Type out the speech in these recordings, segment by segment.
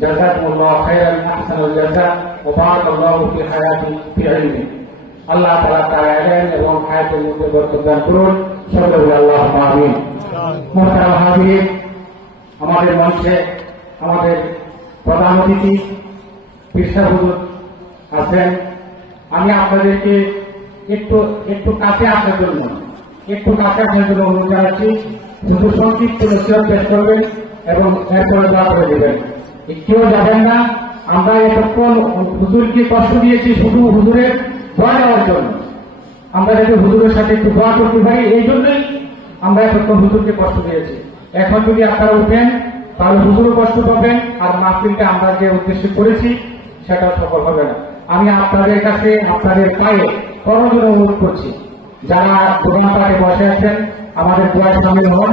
জাযাকুমুল্লাহু খাইরান আহসানুল জাযা ওয়া বারাকাল্লাহু ফি হায়াতি ফি ইলমি। আল্লাহ তাআলা তার ইলম এবং হায়াতের মধ্যে বরকত দান করুন। সকলে আল্লাহুম্মা আমিন। মুহতারাম হাজিরিন, আমাদের মঞ্চে আমাদের প্রধান অতিথি পীর সাহেব হুজুর আছেন। আমি আপনাদেরকে একটু কাছে আসার জন্য অনুরোধ জানাচ্ছি। শুধু সংক্ষিপ্ত নসিহত পেশ করবেন এবং এরপরে দোয়া করে দেবেন। কেউ যাবেন না। আমরা এতক্ষণ হুজুরকে কষ্ট দিয়েছি শুধু হুজুরের দোয়া দেওয়ার জন্য। আমরা যাতে হুজুরের সাথে একটু দোয়া করতে পারি, এই জন্যই আমরা এতক্ষণ হুজুরকে কষ্ট দিয়েছি। এখন যদি আপনারা উঠেন তাহলে হুজুরও কষ্ট পাবেন, আর মাহফিলটা আমরা যে উদ্দেশ্যে করেছি সেটাও সফল হবে না। আমি আপনাদের কাছে আপনাদের পায়ে করজোড়ে অনুরোধ করছি, যারা দোকান পাটে বসে আছেন আমাদের দোয়ায় সামিল হন।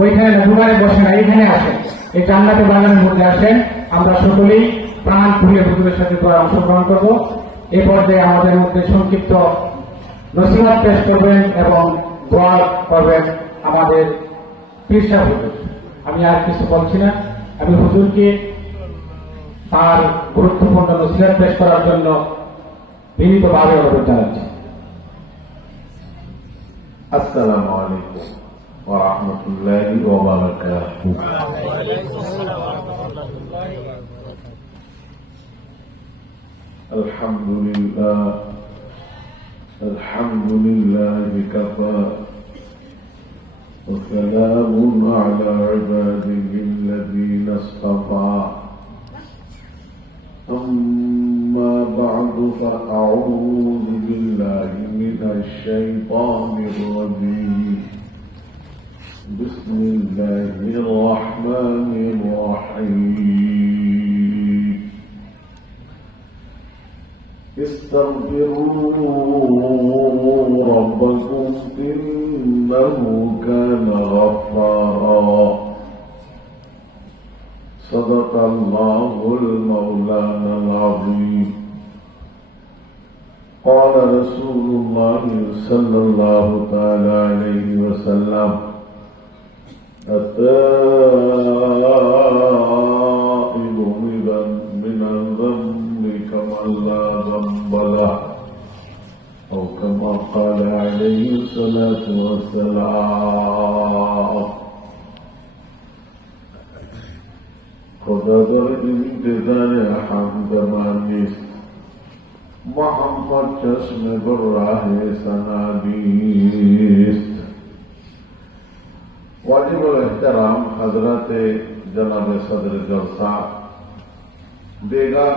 ওইখানে দোকানে বসে না, এইখানে আসেন, এই জান্নাতের বাগানের মধ্যে আসেন। আমরা সকলেই প্রাণ খুলে হুজুরের সাথে দোয়া অংশগ্রহণ করব। এ পর্যায়ে আমাদের মধ্যে সংক্ষিপ্ত নসিহত পেশ করবেন এবং দোয়া করবেন আমাদের পীর সাহেব হুজুর। আমি আর কিছু বলছি না, আমি হুজুরকে তার গুরুত্বপূর্ণ নসিহত পেশ করার জন্য বিনীতভাবে অনুরোধ জানাচ্ছি। আসসালামু আলাইকুম ওয়া রাহমাতুল্লাহি ওয়া বারাকাতুহু। আলহামদুলিল্লাহ কাফা ওয়া সালামুন আলা ইবাদিহিল্লাযীনা ইসতাফা। أما بعد فأعوذ بالله من الشيطان الرجيم. بسم الله الرحمن الرحيم. استغفروا ربكم إنه كان غفارا. صدق الله المولانا العظيم. قال رسول الله صلى الله تعالى عليه وسلم: التائب من الذنب كمن لا ذنب له، أو كما قال عليه الصلاة والسلام. خدادر انتظار حمد مانیس محمد چشم براہ سنادیست. واجب الاحترام حضرت جناب صدر جلسہ، دیگر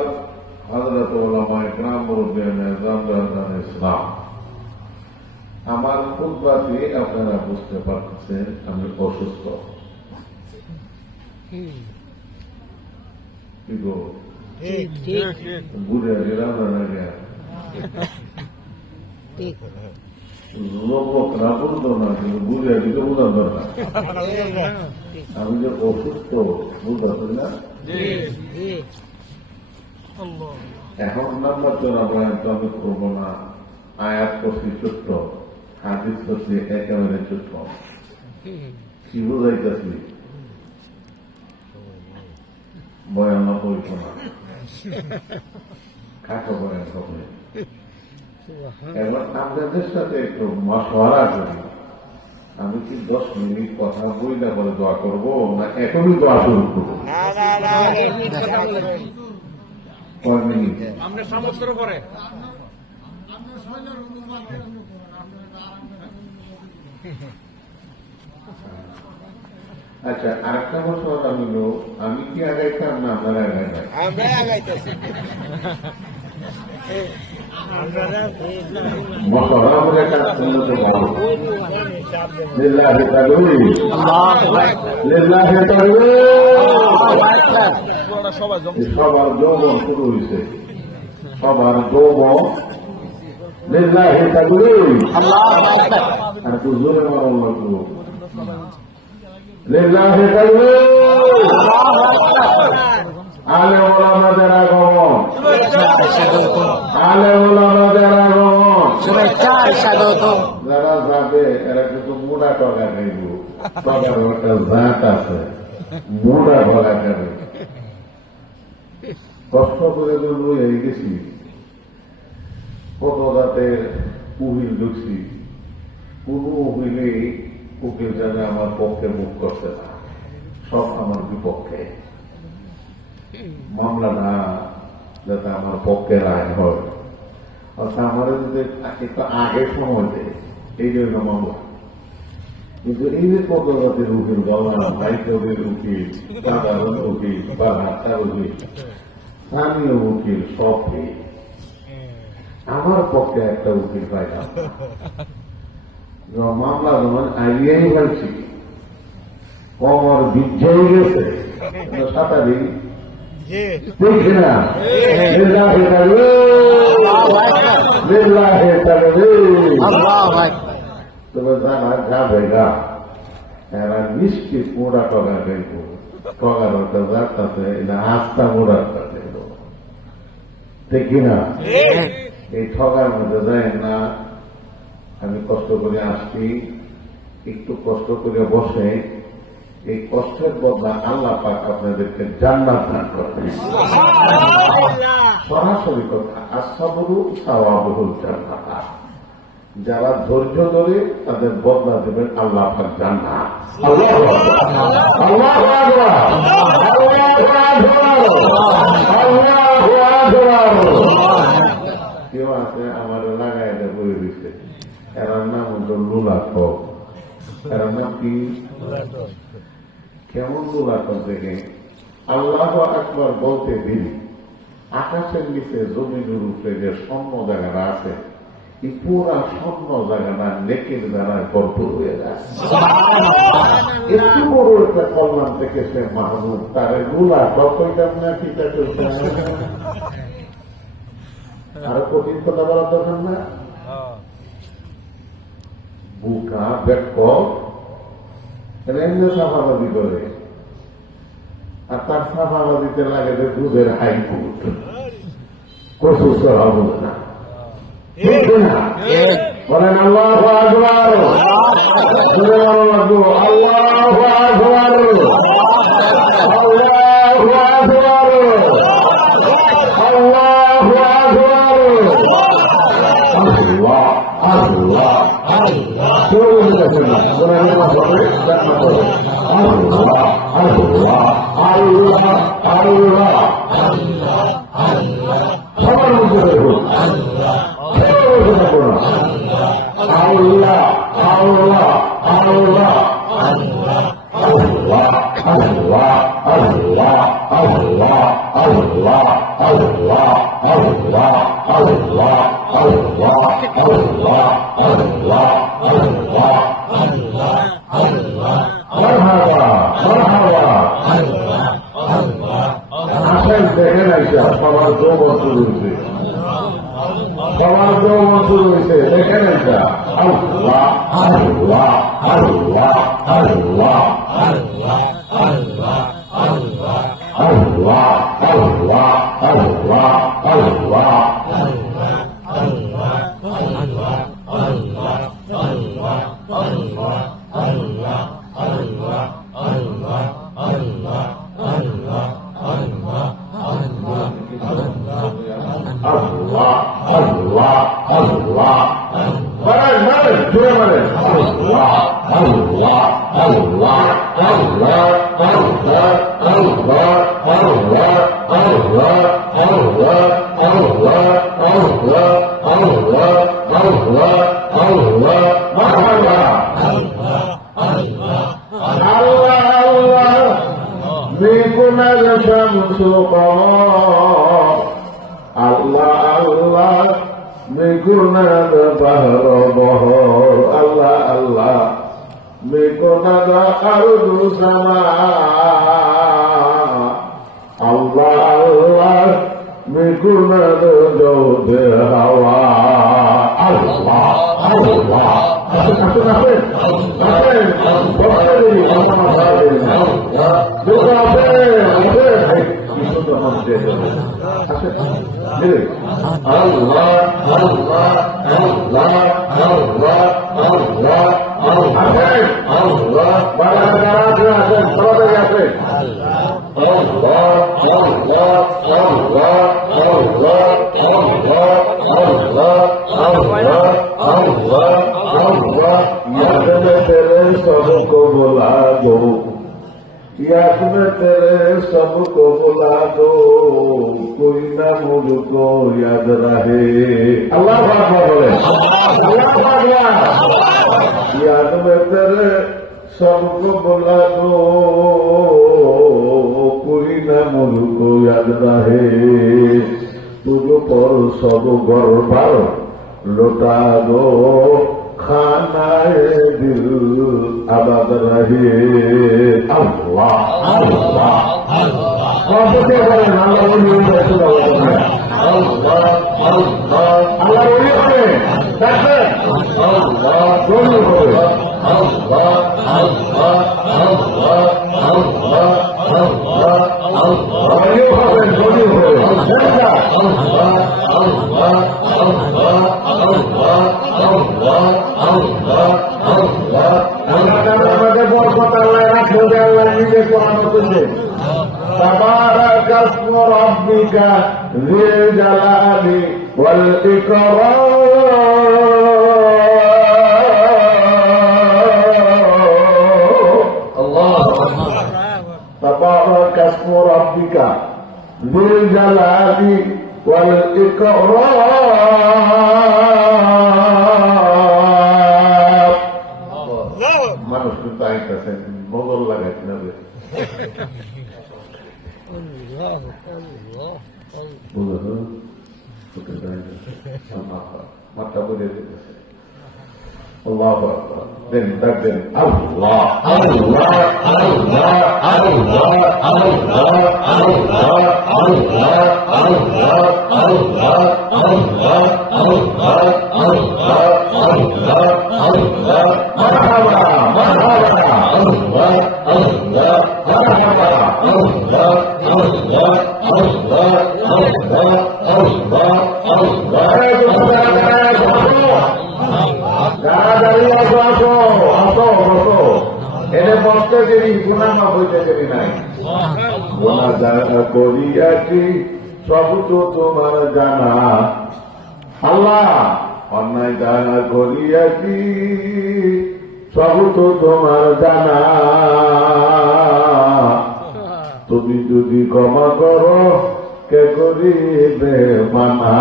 حضرت علماء اکرام مربیان اعظام برادران ইসলাম, আমার খুতবাতে আপনারা বুঝতে পারছেন আমি অসুস্থ। বুঝে গেলাম না গেলাম লোকরা বলতো না, কিন্তু বুঝে দিতে বোঝার দরকার। আমি যে অসুস্থ বুঝতে পারি না। এখন নাম্বার চলাবয়ান তো আমি করবো না। আয়াত করছি ছোট্ট, হাদিস করছি একেবারে ছোট্ট। কি বুঝাইতেছি বয়ান হইত না, কাকে বয়ান হবে। এবার আপনাদের সাথে একটু মশওয়ারা করি। আমি কি 10 মিনিট কথা বইলা করে দোয়া করবো, না এখনই দোয়া শুরু করবো? কয় মিনিট? আচ্ছা, আরেকটা বছর আমি কি আগাইতাম না আপনারা আগাইতাম? সবার যৌবন শুরু হয়েছে, সবার যৌবন লিল্লাহি তাকবীর। আর একটু জোরে মারুন লাগবো, লিল্লাহি তাকবীর। আলে ওলামাদের আগমন, আলে ওলামাদের আগমন, যারা যাবে এরা কিন্তু মোটা টকা খাইব। টকার একটা জাত আছে, মোটা টকা খাবে। কষ্ট করে লইয়া গেছি, কত রাতের উকিল ঢুকছি, কোন উকিলেই উকিল জানে আমার পক্ষে মুখ করছে না, সব আমার বিপক্ষে। মামলাটা যাতে আমার পক্ষে রায় হয়, অর্থাৎ আমার যদি একটু আগে সময় দেয়, এই জন্য মামলা। কিন্তু এই যে কত রাতের উকিল বললাম, হাইকোর্টের উকিল, সাধারণ উকিল বা হাত্তার উকিল, স্থানীয় উকিল, সব আমার পক্ষে একটা উকিল পাইলাম। মামলা যখন আইয়াই বলছি, কমর বিজ্ঞাই গেছে, সাঁতারি দেখছি না, তবে জানা যাবে গা, এরা নিশ্চিত মোড়া টগা দেখবো, টগার ওটা যাচ্ছে, এটা আস্থা মোড়া দেখবো, দেখি না? এই ঠগার মধ্যে যায় না। আমি কষ্ট করে আসছি, একটু কষ্ট করে বসে, এই কষ্টের বদলা আল্লাহ পাক আপনাদেরকে জান্নাত দান করবেন। সরাসরি কথা, আসাবরু সাওয়াবুল জান্নাত। যারা ধৈর্য ধরে তাদের বদলা দেবেন আল্লাহ পাক জান্নাত। আল্লাহু আকবার, আল্লাহু আকবার, আল্লাহু আকবার। কেউ আছে আমার লাগাই এটা বলে দিচ্ছে, এরার নাম হলো লুলাটক। এরার নাম কি? কেমন লুলাটক দেখে? আল্লাহু আকবার বলতে দিন, আকাশের নিচে জমিনের উপরে যে স্বর্ণ জায়গাটা আছে, এই পুরা স্বর্ণ জায়গাটা নেকের দ্বারা ভরপুর হয়ে যায়। একটু বড় একটা কল্যাণ থেকে সে মাহমুদ, তার লুলাটক হইতাম না, ঠিক আছে? আরো কঠিন কথা বলার দরকার না। বুকা বেক এমনি সাফাবাদি করে, আর তার সাফাবাদিতে লাগে যে দুধের হাইকোর্ট, কচু সরা বোঝে না, ঠিক না? বলেন আল্লাহু আকবার, জোরে বলো লাগবো, আল্লাহু আকবার, আল্লাহু আকবার, আল্লাহু আকবার, আল্লাহ আল্লাহ আল্লাহ। সবার মধ্যে দেখুন আল্লাহ আল্লাহ আল্লাহ আল্লাহ আল্লাহ আল্লাহ আল্লাহ আল্লাহ আল্লাহ আল্লাহ আল্লাহ আল্লাহ আল্লাহ আল্লাহ আল্লাহ আল্লাহ আল্লাহ মারহাবা মারহাবা। আসেন দেখেন আইসা সবার যৌবন শুরু হয়েছে, সবার যৌবন শুরু হয়েছে, দেখেন আইসা আল্লাহ আল্লাহ আল্লাহ আল্লাহ আল্লাহ আল্লাহ আল্লাহ আল্লাহ আল্লাহ আল্লাহ আল্লাহ আল্লাহ আল্লাহ মেঘুনাদ বাহর বহর আল্লাহ আল্লাহ মেঘনাদ আরদু সামা আল্লাহ আল্লাহ মেঘুনাদ জৌদে হাওয়া আল্লাহ আল্লাহ। याद में तेरे सबको बुला दो, याद में तेरे सबको बुला दो, कोई ना मुझको याद रहे। अल्लाह पाक बोले, अल्लाह पाक याद में तेरे सबको बुला दो, कोई ना मुझको याद रहे। तुझ पर सब गौरव लौटा दो, खाना दिल आबाद रहे। अल्लाह अल्लाह কততে বলেন আল্লাহ ওলি হয়েছে আল্লাহ আল্লাহ আল্লাহ ওলি হবে দেখবেন আল্লাহ ওলি হবে আল্লাহ আল্লাহ আল্লাহ আল্লাহ আল্লাহ আল্লাহ ওলি হবেন ওলি হবে আল্লাহ আল্লাহ আল্লাহ আল্লাহ আল্লাহ আল্লাহ আল্লাহ আল্লাহ আমাদের বরকত আল্লাহ রাখবে আল্লাহ নিজে কোরআন বলছে تبارك اسم ربك ذي الجلال والإكرام الله تبارك اسم ربك ذي الجلال والإكرام মানুষ কিন্তু আইতাছেন বদল লাগাইতে হবে মাথা বুঝে দিতেছে আল্লাহ দেন ডাক দেন আল্লাহ আল্লাহ আল্লাহ আল্লাহ আল্লাহ আল্লাহ আল্লাহ আল্লাহ আল্লাহ আল্লাহ আল্লাহ আল্লাহ আল্লাহ আল্লাহ মারহাবা মারহাবা আল্লাহ আল্লাহ মারহাবা আল্লাহ আল্লাহ আল্লাহ আল্লাহ আল্লাহ আল্লাহ এনে বসতে দেরি গুণা না হইতে দেরি নাই গুণা জানা করিয়াছি সব তো তোমার জানা আল্লাহ অন্যায় জানা করিয়াছি সব তো তোমার জানা তুমি যদি ক্ষমা করো কে করিবে মানা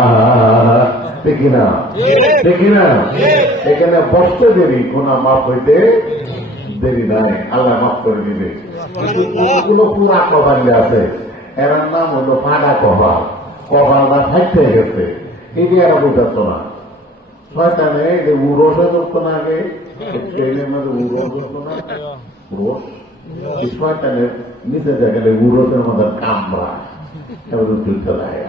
দেখি না দেখি না এখানে বসতে দেরি গুণা মাফ হইতে দেরি নাই আল্লাহ মাফ করে দিবে কিন্তু পুরা কভার আছে এর নাম হলো ফাঁকা কভার কভারটা থাকতে গেছে এটি আর বুঝাচ্ছ না শয়তানে উরসে ধরতো না আগে ট্রেনের মধ্যে উরস ধরতো না উরস শয়তানের নিচে গেলে উরসের মধ্যে কামড়া এবার যুদ্ধ লাগে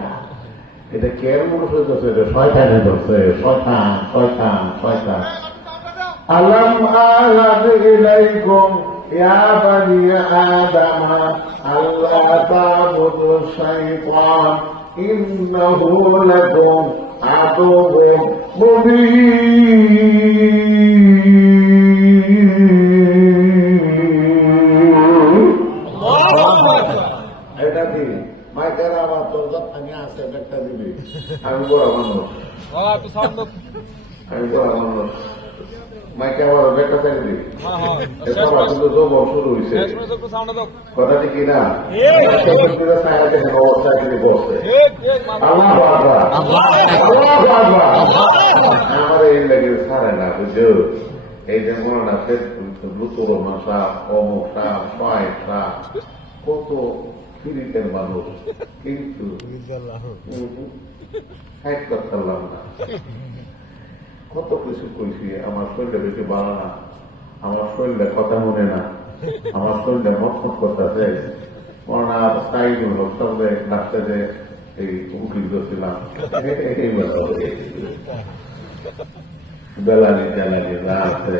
এটা কের উরস হইতেছে এটা শয়তানে ধরছে শয়তান শয়তান শয়তান ألم أعهد إليكم يا بني آدم ألا تعبدوا الشيطان إنه لكم عدو مبين এটা কি মাইকের আবার তোর যত্ন আছে একটা দিবি আমি বড় মানুষ আমি বড় মানুষ মাইকে আবার ব্যাখ্যা চাই দিবি কিন্তু যোগ শুরু হয়েছে কথাটি কি না অবস্থায় তিনি বসছে আল্লাহ আমাদের এই লাগে ছাড়ে না বুঝছো এই যে মনে না লুতুর মাসা অমুক সাপ ছয় সাপ কত ফিরিতেন মানুষ কিন্তু হাইট করতাম না কত কিছু কইছি আমার শরীরটা বেশি ভালো না আমার শরীরটা কথা মনে না আমার শরীরটা মতমত করতেছে মনে সাইড হল সঙ্গে নাচতে এই উকিল করছিলাম বেলানি টেলানি যা আছে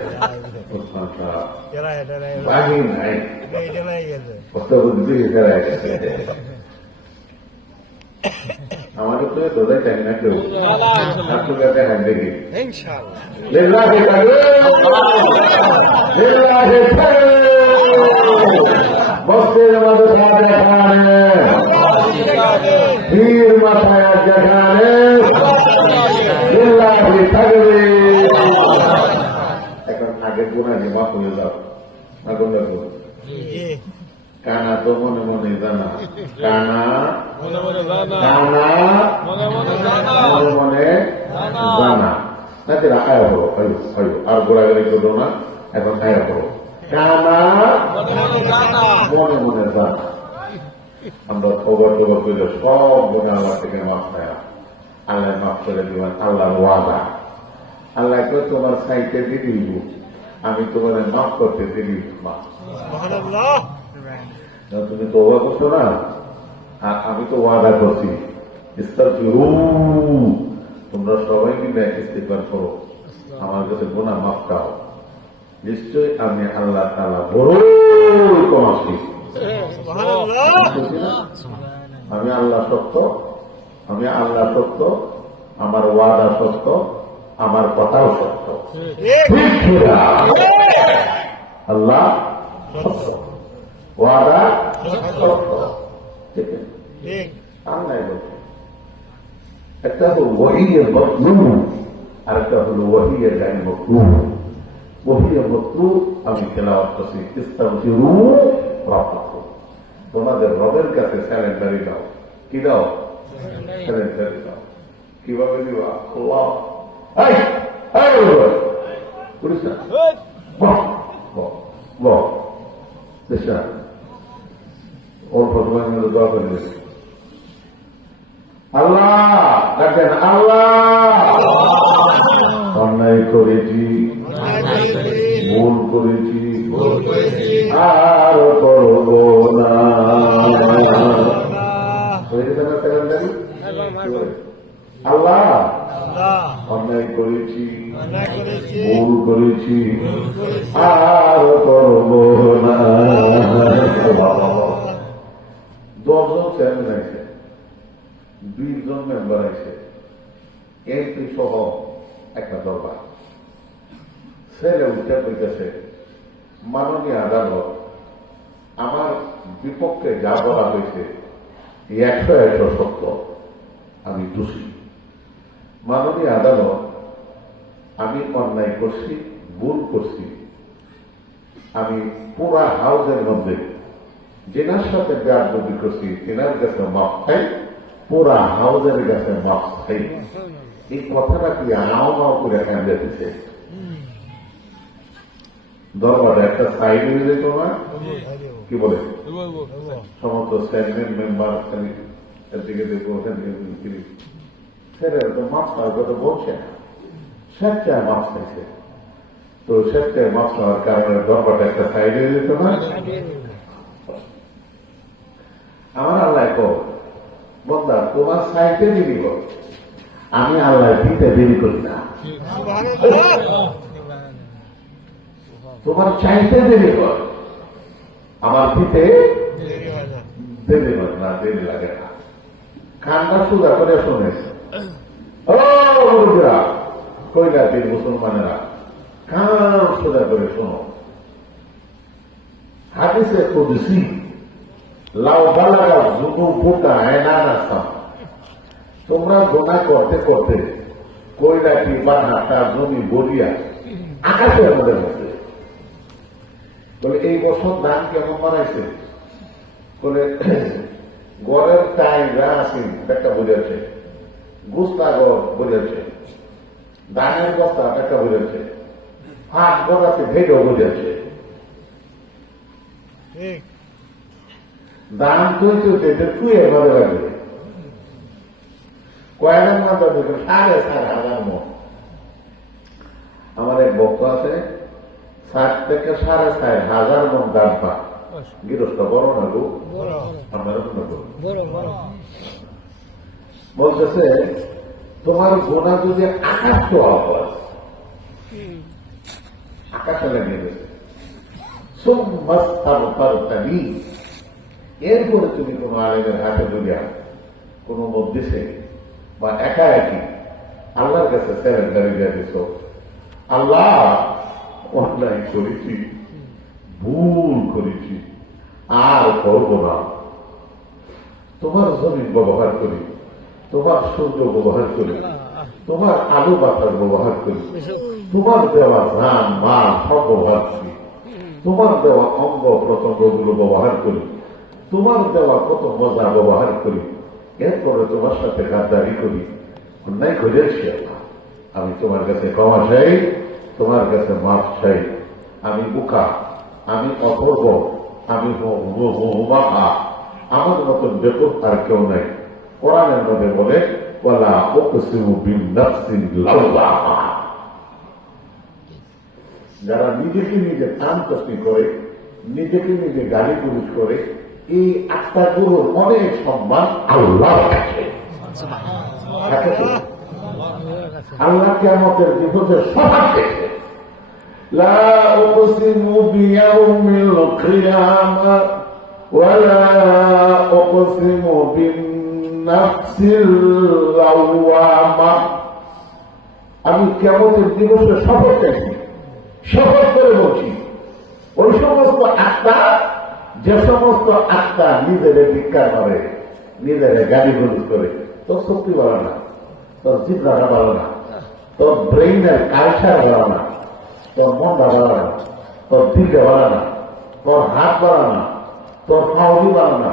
বাকি নাই কত বুদ্ধি ফেরাই গেছে আমাদের তো তোদের চাই না কেউ আপনার কাছে হাত দেখি লিল্লাহি তাকবীর লিল্লাহি তাকবীর বস্তির মাঝে যেখানে বীর মাথায় যেখানে জিল্লাহি থাকবে। এখন আগের গুণাকে মাফ হয়ে যাও। আগুন লাগবে কানা তো মনে মনে জানা, কানা কানা মনে মনে জানা। নাকি আয়া করো, আয়ু আয়ু আর ঘোরাঘুরি করো না। এখন আয়া করো, কানা মনে মনে জানা। আমরা খবর টবর করলে সব গুণে আল্লাহ থেকে মাফ নেয়া, আল্লাহ মাফ করে দিবেন। আল্লাহর ওয়াদা, আল্লাহকে তোমার সাইটে দিয়ে দিব, আমি তোমার মাফ করতে দিবি। তুমি তো ওয়াদা করছো না, আর আমি তো ওয়াদা করছি। তোমরা সবাই মিলে ইস্তেগফার করো, আমার কাছে গুনাহ মাফ চাও। নিশ্চয়ই আমি আল্লাহ তাআলা বড় ক্ষমাশীল। আমি আল্লাহ সত্য, আমি আল্লাহ সত্য, আমার ওয়াদা সত্য, আমার কথাও সত্য। আল্লাহ সত্য, ওয়াদা সত্য। আল্লাহ বলছে একটা হল ওয়াহিয়ের মতলুব, আর একটা হল ওয়াহিয়ের গায়ে মতলুব। ওয়াহিয়ের মতলুব আমি তেলাওয়াত করছি, ইস্তাগফিরু রাব্বাকুম। তোমাদের রবের কাছে স্যালেন্ডারি দাও। কি দাও? স্যালেন্ডারি দাও। কিভাবে দিবা? আল্লাহ করিস না, ওর প্রথমে দোয়া করে দিয়েছে। আল্লাহ দেখেন, আল্লাহ অন্যায় করেছি, ভুল করেছি, আর করব না। আল্লাহ অন্যায় করেছি, ভুল করেছি, আর করব না। 10 জন চেয়ারম্যান আছে, 20 জন মেম্বার আছে, এমপি সহ একটা দরবার। ছেলে উঠে কইতেছে, মাননীয় আদালত আমার বিপক্ষে যা বলা হয়েছে 100% সত্য, আমি দোষী। মাননীয় আদালত আমি অন্যায় করছি, ভুল করছি। আমি পুরা হাউসের মধ্যে যেনার সাথে বেয়াদবি করছি তেনার কাছে মাফ চাই, পুরা হাউসের কাছে মাফ চাই। এই কথাটা কি আনাও নাও করে কেন্দ্রে দিচ্ছে। দরবারে একটা সাইড হয়ে যেত না, কি বলে সমস্ত চেয়ারম্যান মেম্বার দিকে দেখবো, ওখান থেকে ছেড়ে তো মাফ চাওয়ার কথা বলছে না, স্বেচ্ছায় মাফ চাইছে। তো স্বেচ্ছায় মাফ চাওয়ার কারণে দরবারটা একটা সাইড হয়ে যেত না। আমার আল্লাহ বন্দা তোমার সাইটে দেরি কর, আমি আল্লাহ দিতে দেরি করি না। তোমার চাইতে দেরি কর, আমার দিতে দেরি হয় না, দেরি লাগে না। কান্না সুদা করে শোনে কইলা দিন মুসলমানেরা, কান সোজা করে শোনো। হাদিসে কুদসি লাউ বালাগা যুনুবুকা আয়নানাসাম, তোমরা গুনাহ করতে করতে কইলাটি বা হাতা জমি বলিয়া আকাশের মধ্যে বসে। বলে এই বছর ধান কেমন বানাইছে? বলে গড়ের টাইম আছে একটা বুঝেছে, গুস্তা গড় বুঝেছে, ধানের বস্তা একটা বুঝেছে, হাত গড় আছে ভেজও বুঝেছে। দান চলছে টুয়ে ভালো লাগবে। কয়েকটার মাধ্যমে 7,500 মন। আমার এক ভক্ত আছে 7 থেকে 4,500 মন দান পায়। গৃহস্থ বড় না গো, আপনারা বলতেছে তোমার গোনা যদি আকাশ ছোঁয়া হয়, আকাশে লাগিয়ে গেছে, এরপরে তুমি কোন আলেমের হাতে দুনিয়া কোন মধ্যে বা একা একই আল্লাহর কাছে স্যারেন্ডারি দিয়ে দিছ, আল্লাহ অন্যায় করেছি, ভুল করেছি, আর করব না। তোমার জমিন ব্যবহার করি, তোমার সূর্য ব্যবহার করি, তোমার আলু বাতাস ব্যবহার করি, তোমার দেওয়া ধান মাল সব ব্যবহার করি, তোমার দেওয়া অঙ্গ প্রত্যঙ্গ গুলো ব্যবহার করি, তোমার দেওয়া কত মজা ব্যবহার করি, এরপরে তোমার সাথে গাদ্দারি করি, অন্যায় করেছি আল্লাহ। আমি তোমার কাছে ক্ষমা চাই, তোমার কাছে মাফ চাই। আমি বোকা, আমি অপূর্ব, আমি হুমাহা, আমার মতন বেকুব আর কেউ নাই। কোরআনের মধ্যে বলে ওয়ালা উকসিমু বিন-নাফসিল লাওয়ামা। যারা নিজেকে নিজে টানটসনি করে, নিজেকে নিজে গালি পুরুষ করে, এই আত্মাগুলোর অনেক সম্মান আল্লাহর কাছে। আল্লাহ কিয়ামতের দিবসে সবার দেখে লা উকসিমু বিয়াউমিল কিয়ামা ওয়ালা উকসিমু বিন-নাফসিল লাওয়ামা। আমি কিয়ামতের দিবসে শপথ খাইছি, শপথ করে বলছি, ওই সমস্ত আত্মা, যে সমস্ত আত্মা নিজের ভিক্ষা করে, নিজের গালি গুলি করে, তোর শক্তি বাড়ে না, তোর চিন্তাটা বাড়ে না, তোর ব্রেইনের কালচার বাড়ে না, তোর মনটা বাড়ে না, তোর দিকে বাড়ে না, তোর হাত বাড়ে না, তোর ফাউলি বাড়ে না,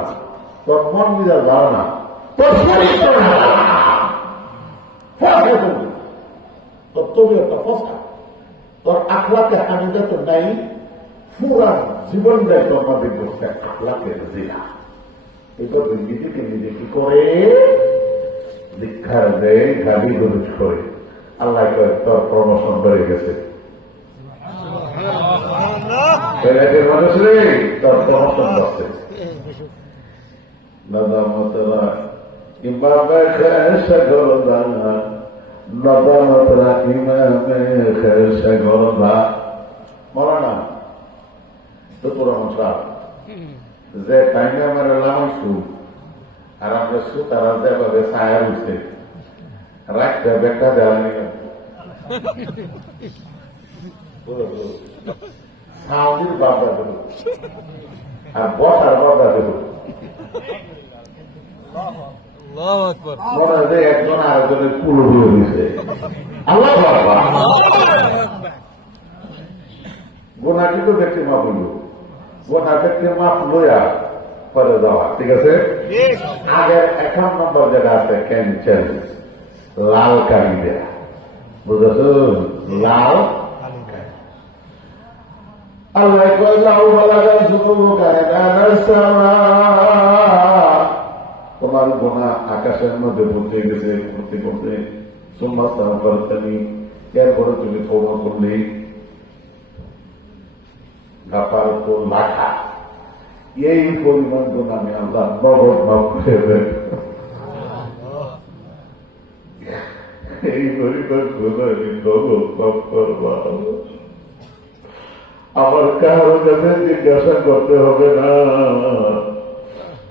তোর মন মিজাজ বাড়ে না, তোর শরীর তোর তবিয়তটা ফসা, তোর আখলাকে হামিদা তো নাই, পুরা জীবন দেয় তোর মধ্যে বসে আখলাকের জিনা। এটা তুই নিজেকে নিজে কি করে দীক্ষার দেয়, গালি গরুজ করে। আল্লাহ কয় তোর প্রমোশন বেড়ে গেছে, মানুষ রে তোর প্রমোশন করছে। নদামতরা ইমামে খেসে গরদা, নদামতরা ইমামে খেসে গরদা। মরানা দুপুর মশা যে টাইমে আমার লামাইছু, আর আমরা সুতারা যেভাবে ছায়া উঠছে রাখতে বেটা দেওয়ানি সাউন্ডের বাবা দেব আর বসার বাবা দেব। মনে হয় যে একজন আরেকজনের কুলো দিয়ে দিচ্ছে। আল্লাহ বাবা গোনা কিন্তু দেখতে মাপ হইল, গোনা দেখতে মাপ লইয়া করে দেওয়া, ঠিক আছে। আগের 1 নম্বর যেটা আছে ক্যান্সেল, লাল কালি দেয়া, বুঝেছ, লাল। আল্লাহ তোমার গোনা আকাশের মধ্যে পৌঁছে গেছে, করতে করতে সোমবার করতেনি, এরপরে তুমি ক্ষমা করলেই গাপার তো লাখা, এই পরিমাণ গোনা আমি আল্লাহ নগদ মাফ করে দেব। এই পরিমাণ গোনা আমি নগদ মাফ করবা। আমার কারো কাছে জিজ্ঞাসা করতে হবে না,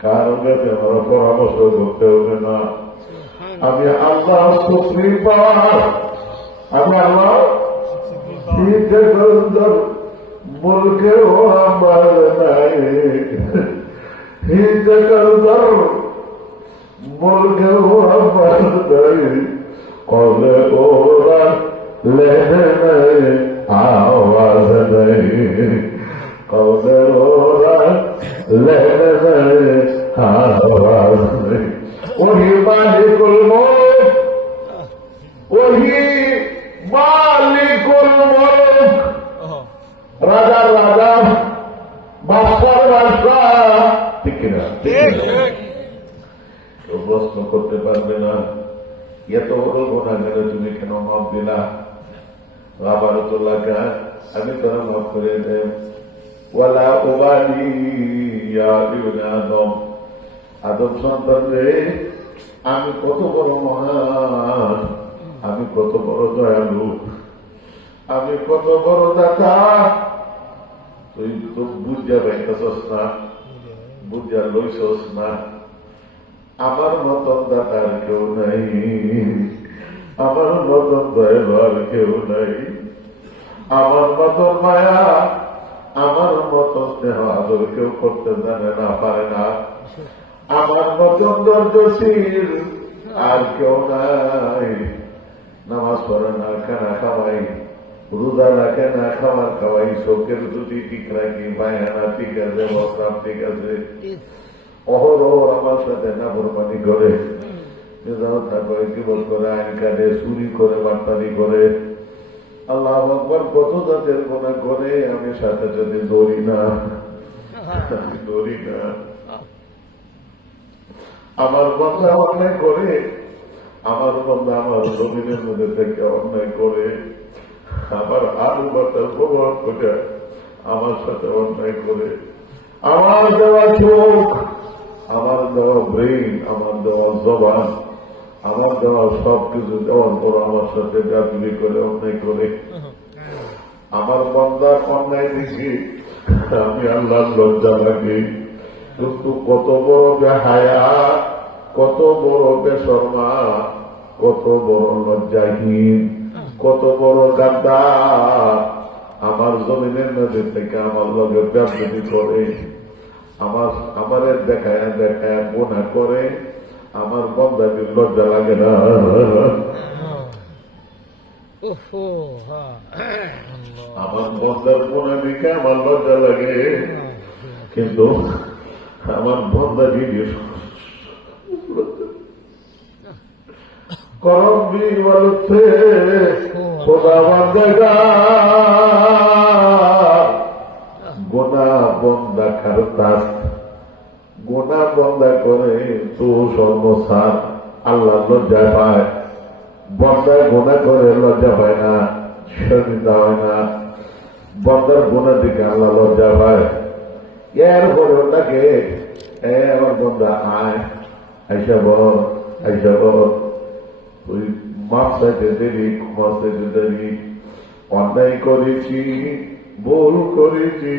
কারো কাছে আমার পরামর্শ করতে হবে না। আমি আল্লাহ সুপ্রিম পাওয়ার, আমি আল্লাহ মুলকেও আমার নাই, মুলকেও আমার নাই, কলে ওরা লেনে নাই আওয়াজ নাই, কলে ওরা লেনে নাই আওয়াজ নাই। ওহি মালিকুল মুলক, ওহি মালিকুল মুলক, রাজার রাজা, বাদশার বাদশাহ, ঠিক কিনা? তো প্রশ্ন করতে পারবে না এত বড় গোনা গেল তুমি কেন মাপ দিলা? রাবারতুল্লাহ আমি তোরা মাফ করে দেব। ওয়ালা উবালি ইয়া ইবনে আদম, আদম সন্তান রে, আমি কত বড় মহান, আমি কত বড় দয়ালু, আমি কত বড় দাতা, তুই তো বুঝা পাইতেছস না, বুঝা লইছস না। আমার মতন দাতার কেউ নাই, আমার মতন দয়ালু আর কেউ নাই, আমার মতন মায়া আমার মতো স্নেহ আদর কেউ করতে জানে না, পারে না। আমার মতো ধৈর্যশীল আর কেউ নাই। নামাজ পড়ে না, খানা খাওয়াই, রোজা রাখে না, খাবার খাওয়াই, চোখের যদি ঠিক রাখি, বায়ানা ঠিক আছে, বসরাম ঠিক আছে, অহরহ আমার সাথে নাফরমানি করে, জীবন করে, আইন কাটে, চুরি করে, বাটপারি করে, আল্লাহ আকবার কত জাতের গুনাহ করে। আমি সাথে সাথে দৌড়ি না, আমি দৌড়ি না। আমার বন্ধা অন্যায় করে, আমার বন্ধা আমার জমিনের মধ্যে থেকে অন্যায় করে, আমার আলু বাতার প্রভাব করে আমার সাথে অন্যায় করে। আমার দেওয়া চোখ, আমার দেওয়া ব্রেন, আমার দেওয়া জবান, আমার দেওয়া সবকিছু দেওয়ার পর আমার সাথে গাফিলি করে, অন্যায় করে। আমার বন্দার অন্যায় দেখি আমি আল্লাহর লজ্জা লাগে। কিন্তু কত বড় বেহায়া, কত বড় বেশরমা, কত বড় লজ্জাহীন, কত বড় গাদ্দার আমার জমিনের নদী থেকে আমার লগে ব্যবসা করে, আমাদের দেখায় দেখায় গুনাহ করে। আমার বন্দাকে লজ্জা লাগে না? আমার বন্দার গুনাহ দেখে আমার লজ্জা লাগে, কিন্তু আমার বন্দা জিনিস করবি বলতে খোদা বান্দেগা গোনা বন্দা খারতাস, গোনা বন্দা করে তো সর্বসার আল্লাহ লজ্জা পায়। বন্দা গোনা করে লজ্জা পায় না, শর্মিন্দা হয় না। বন্দার গোনা দিকে আল্লাহ লজ্জা পায়। এরপরে ওটাকে আমার বন্দা আয়, আইসা বল, আইসা বল, ওই মাপ চাইতে দেরি, ক্ষমা চাইতে দেরি, অন্যায় করেছি, ভুল করেছি,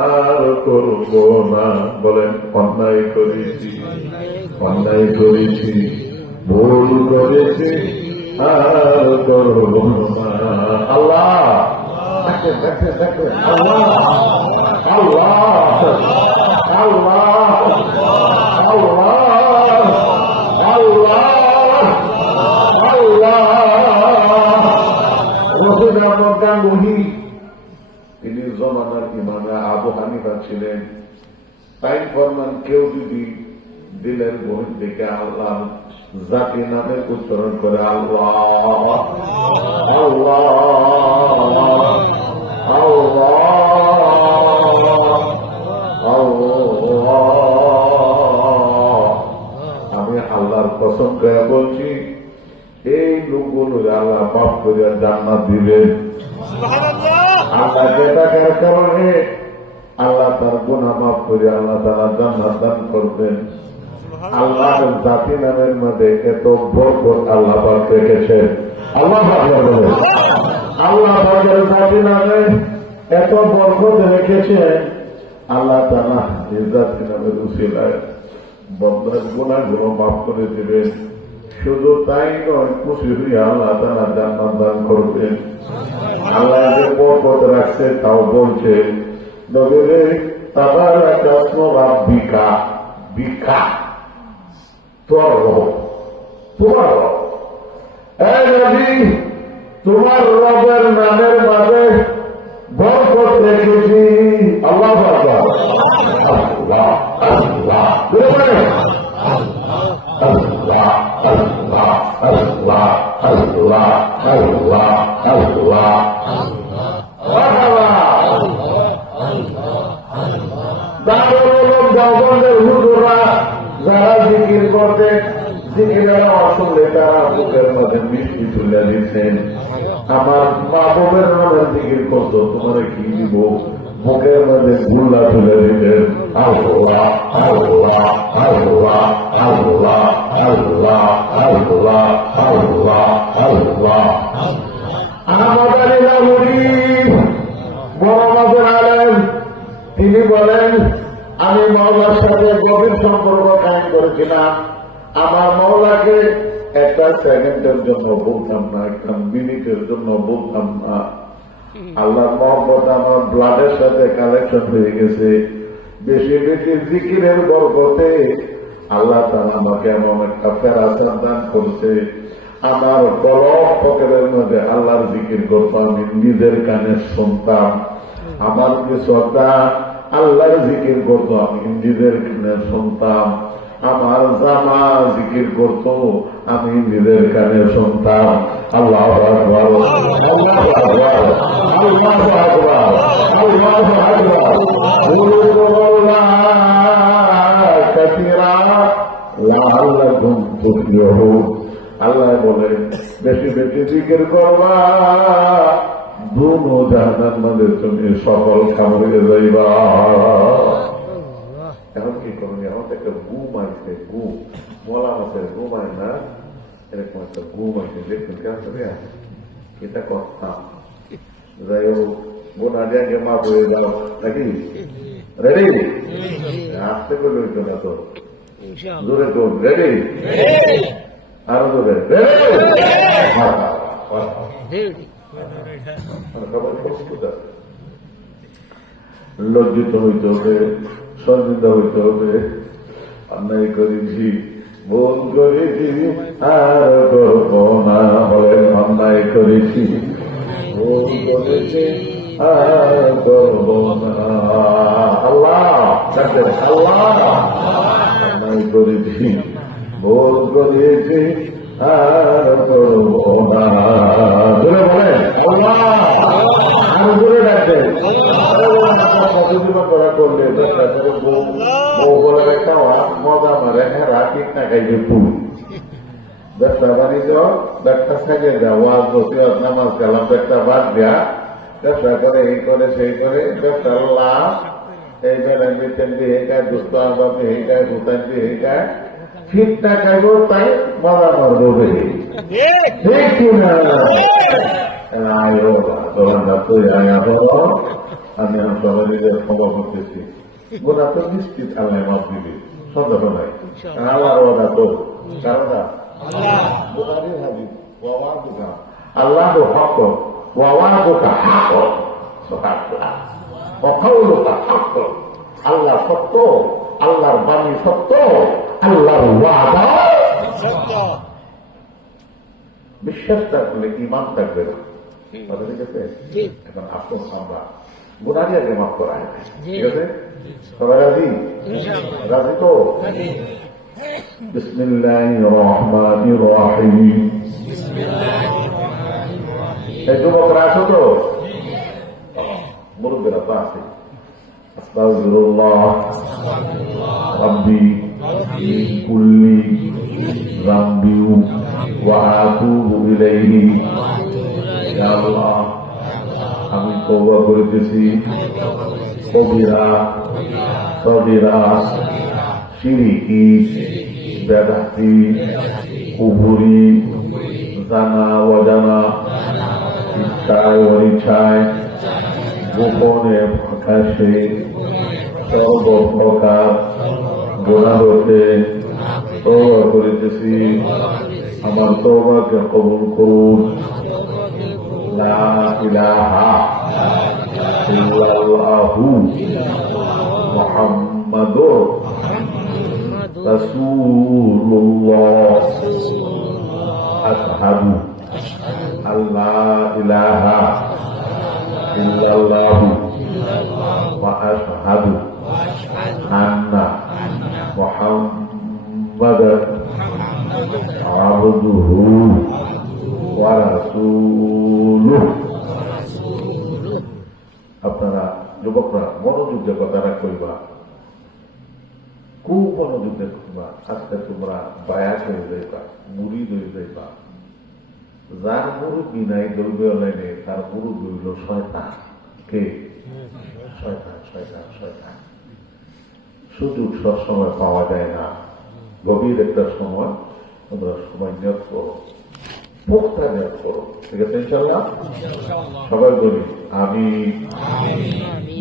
আর করব না। বলেন অন্যায় করেছি, অন্যায় করেছি, ভুল করেছি, আর করব না। আল্লাহ আল্লাহ আল্লাহ আল্লাহ আল্লাহ আল্লাহ। রসুল আহমদ গাঙ্গুহি তিনি জমানার ইমামে আবু হানিফা ছিলেন। তাই ফরমান কেউ যদি দিলের বহির থেকে আল্লাহ জাতি নামে উচ্চারণ করে আল্লাহ আল্লাহ আল্লাহ আল্লাহ, আমি আল্লাহর কসম করে বলছি এই লোকগুলো আল্লাহ মাফ করে জান্নাত দিবেন। আল্লাহকে ডাকার কারণে আল্লাহ তার গুনাহ মাফ করে আল্লাহ তারা জান্নাত দান করবেন। আল্লাহর জাতি নামের মধ্যে এত বরকত আল্লাহ পাক রেখেছেন। আল্লাহ বলে আল্লাহ পাকের জাতি নামে এত বরকত রেখেছেন। আল্লাহ তাআলা এই জাতি নামের উসিলায় বান্দার গুনাহগুলো মাফ করে দিবেন। শুধু তাই নয়, খুশি হয়ে আল্লাহ তাআলা জান্নাত দান করবেন। আল্লাহ যে বরকত রাখছে তাও বলছে নবীরে তাবারাকা ইসমু রাব্বিকা, বিকা তোমার রব, তোমার রব। এই নবী তোমার রবের নামের মাঝে বরকত রেখেছি। আল্লাহু আকবার, আল্লাহ আল্লাহ আল্লাহ আল্লাহ আল্লাহ আল্লাহ আল্লাহ আল্লাহ দারুল হুজুরা যারা জিকির করতে জিকিরের অসুবিধে তারা বুকের মধ্যে মিষ্টি তুলে দিচ্ছেন। আমার মা বাবের নামে জিকির করতো, তোমার কি দিব, বুকের মধ্যে গুল্লা তুলে দিতেন। আল্লাহ আল্লাহ আল্লাহ আল্লাহ আল্লাহ আল্লাহ আল্লাহ আল্লাহ। আমাদের বড় মাদের আলেম তিনি বলেন আমি মাওলার সাথে গভীর সম্পর্ক কায়েম করেছিলাম। আমার মাওলাকে একটা সেকেন্ডের জন্য বলতাম না, একটা মিনিটের জন্য বলতাম না। আল্লাহ মহব্বত আমার ব্লাডের সাথে কালেকশন হয়ে গেছে। বেশি বেশি জিকিরের বরকতে আল্লাহ তাআলা আমাকে এমন একটা ফেরাসত দান করছে, আমার কলম পকেটের মধ্যে আল্লাহর জিকির করতাম, আমি নিজের কানে শুনতাম। আমার কৃষকরা আল্লাহর জিকির করতো, আমি নিজের কানে শুনতাম। আমার জামা জিকির করতো, আমি নিজের কানে শুনতাম। আল্লাহু আকবার, আল্লাহু আকবার, আল্লাহু আকবার, আল্লাহু আকবার। কুল্লুল্লাহ কাসীরা লাআল্লাকুম তুফলিহুন। আল্লাহ বলেন বেশি বেশি জিকির করবা, দুনো জাহান্নামের তুমি সফল কামড়ে যাইবা। এখন কি করবি? আমার একটা ঘুম আছে, ঘুম মলা মাছের ঘুম হয় না, এরকম একটা ঘুম আছে, দেখুন কেমন এটা করতাম। যাই হোক, বোন আগে আগে মা বয়ে যাও নাকি? রেডি? আসতে করে লইতো না তো, জোরে তো রেডি, আরো জোরে লজ্জিত হইতে হবে, সন্দিত হইতে হবে। অন্যায় করেছি, ভুল করেছি, আর করব না। বলেন অন্যায় করেছি, ভুল করেছি, আর করব না। আল্লাহ আল্লাহ, অন্যায় করেছি, ভুল করেছি, আর করব না। জোরে বলেন আল্লাহ, আর জোরে ডাকবেন। করা করলে বউ বলে একটা মজা মারে, হ্যাঁ রাখিক না খাইবে তুই। ব্যবসা বাণিজ্য ব্যবসা থেকে যাওয়া, নামাজ কালাম ব্যবসা বাদ দেয়া, ব্যবসা করে এই করে সেই করে, ব্যবসার লাভ এই বেড়াবি তেলবি হেঁকায়, দুস্থ আবাবি হেঁকায়, ভুতানবি হেঁকায়, ঠিক না খাইব, তাই মজা মারবো বেশি। ঠিক কিনা? আমি সবাই নিজের ক্ষমা করতেছি। গোনা তো নিশ্চিত আল্লাহ মাফ দিবে, সন্দেহ নাই। আল্লাহর ওয়াদা তো কারণা বুখারীর হাদিস, ওয়াওয়াদুকা আল্লাহু হক ওয়া ওয়াদুকা হক সুবহানাল্লাহ ওয়া কাউলুকা হক। আল্লাহ সত্য, আল্লাহর বাণী সত্য, আল্লাহর ওয়াদা সত্য। বিশ্বাস থাকলে ঈমান থাকবে না। কথা ঠিক আছে? এখন আসুন আমরা গুনাহকে আগে মাফ করা হয়, ঠিক আছে? সবাই রাজি? রাজি তো? বিসমিল্লাহির রহমানির রহিম। এই যুবকরা আছো তো? মুরব্বিরা তো আছে। আস্তাগফিরুল্লাহ রাব্বি মিন কুল্লি যামবি ওয়া আতুবু ইলাইহি। ইয়া আল্লাহ, আমি তওবা করিতেছি কবিরা সগীরা শিরকি বেদাতি কুফরি জানা অজানা ইচ্ছায় অনিচ্ছায় গোপনে প্রকাশে সর্বপ্রকার গুনাহ হতে তওবা করিতেছি। আমার তওবাকে কবুল করুন। লা ইলাহা ইল্লাল্লাহু মুহাম্মাদুর রাসূলুল্লাহ। আশহাদু আল্লা ইলাহা ইল্লাল্লাহু ওয়া আশহাদু আন্না মুহাম্মাদান আবদুহু ওয়া রাসূলুহু। আপনারা যুবকরা মনোযোগ দিয়ে কথাটা কইবা, খুব মনোযোগ দিয়ে কইবা। আজকে তোমরা বায়াত হয়ে যাইবা, মুরিদ হয়ে যাইবা। যার মুরব্বী নাই দৌড়বে লাইনে, তার মুরব্বী হইল শয়তান। কে? শয়তান, শয়তান, শয়তান। সুযোগ সবসময় পাওয়া যায় না। গভীর একটা সময় তোমরা সময় নিয়োগ করো, পোক্তা নিয়োগ করো, ঠিক আছে? ইনশাআল্লাহ সবাই বলি আমি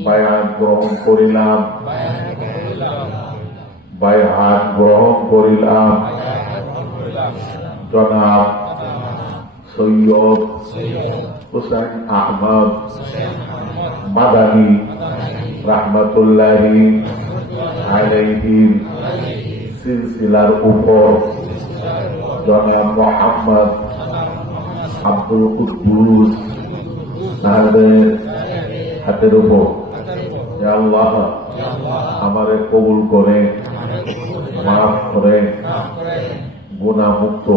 বায়াত গ্রহণ করিলাম, বায়াত গ্রহণ করিলাম জনাব সৈয়দ হুসাইন আহমদ মাদানী রাহমাতুল্লাহি আলাইহির সিলসিলার উপর জনাব মোহাম্মদ আব্দুল কুদ্দুস সাহেবের হাতের উপর ইয়া আল্লাহ আমারে কবুল করে মাফ করে গুনাহ মুক্ত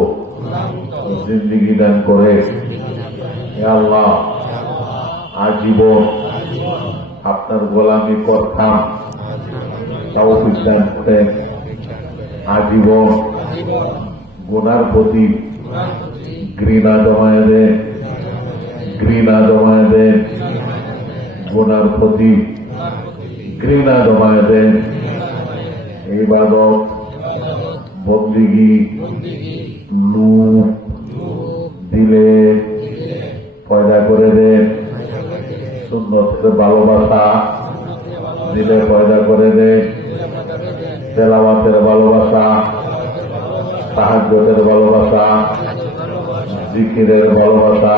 জিন্দেগি দান করে ইয়া আল্লাহ আজীবন আপনার গোলামি করতাম তৌফিক দান করেন আজীবন গুনার প্রতি ঘৃণা জমায় দেন গুনার প্রতি ঘৃণা জমায় দেন ইবাদত বন্দিগি লুপ দিলে পয়দা করে দেন সুন্নতের ভালোবাসা দিলে পয়দা করে দেন তেলাওয়াতের ভালোবাসা তাহাজ্জুদের ভালোবাসা জিকিরের ভালোবাসা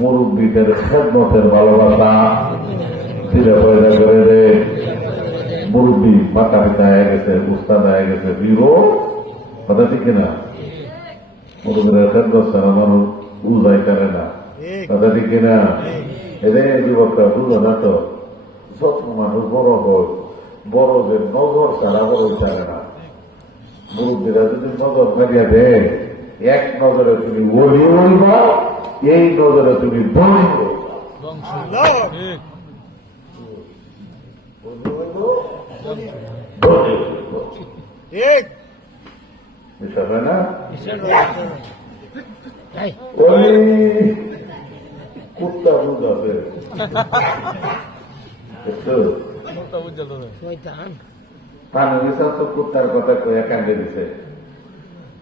মুরব্বীদের খেদমতের ভালোবাসা দিলে পয়দা করে দেন মুরব্বী মাতা পিতা হয়ে গেছে উস্তাদ হয়ে গেছে বিরো কথা ঠিক না মুরব্বীদের খেদমত ছাড়া মানুষ বুঝাই করে না কথা ঠিক না এদের যুবকরা বুঝো না তো যত মানুষ বড় হয় বড়দের নজর ছাড়া বড় ছাড়ে না মুরব্বীরা যদি নজর ফেরিয়া দেয় এক নজরে তুমি ওলি বলবা এই নজরে তুমি বলি বিষয় না ওই কুত্তা বুঝাবে কুত্তার কথা কয়ে কান্দে দিছে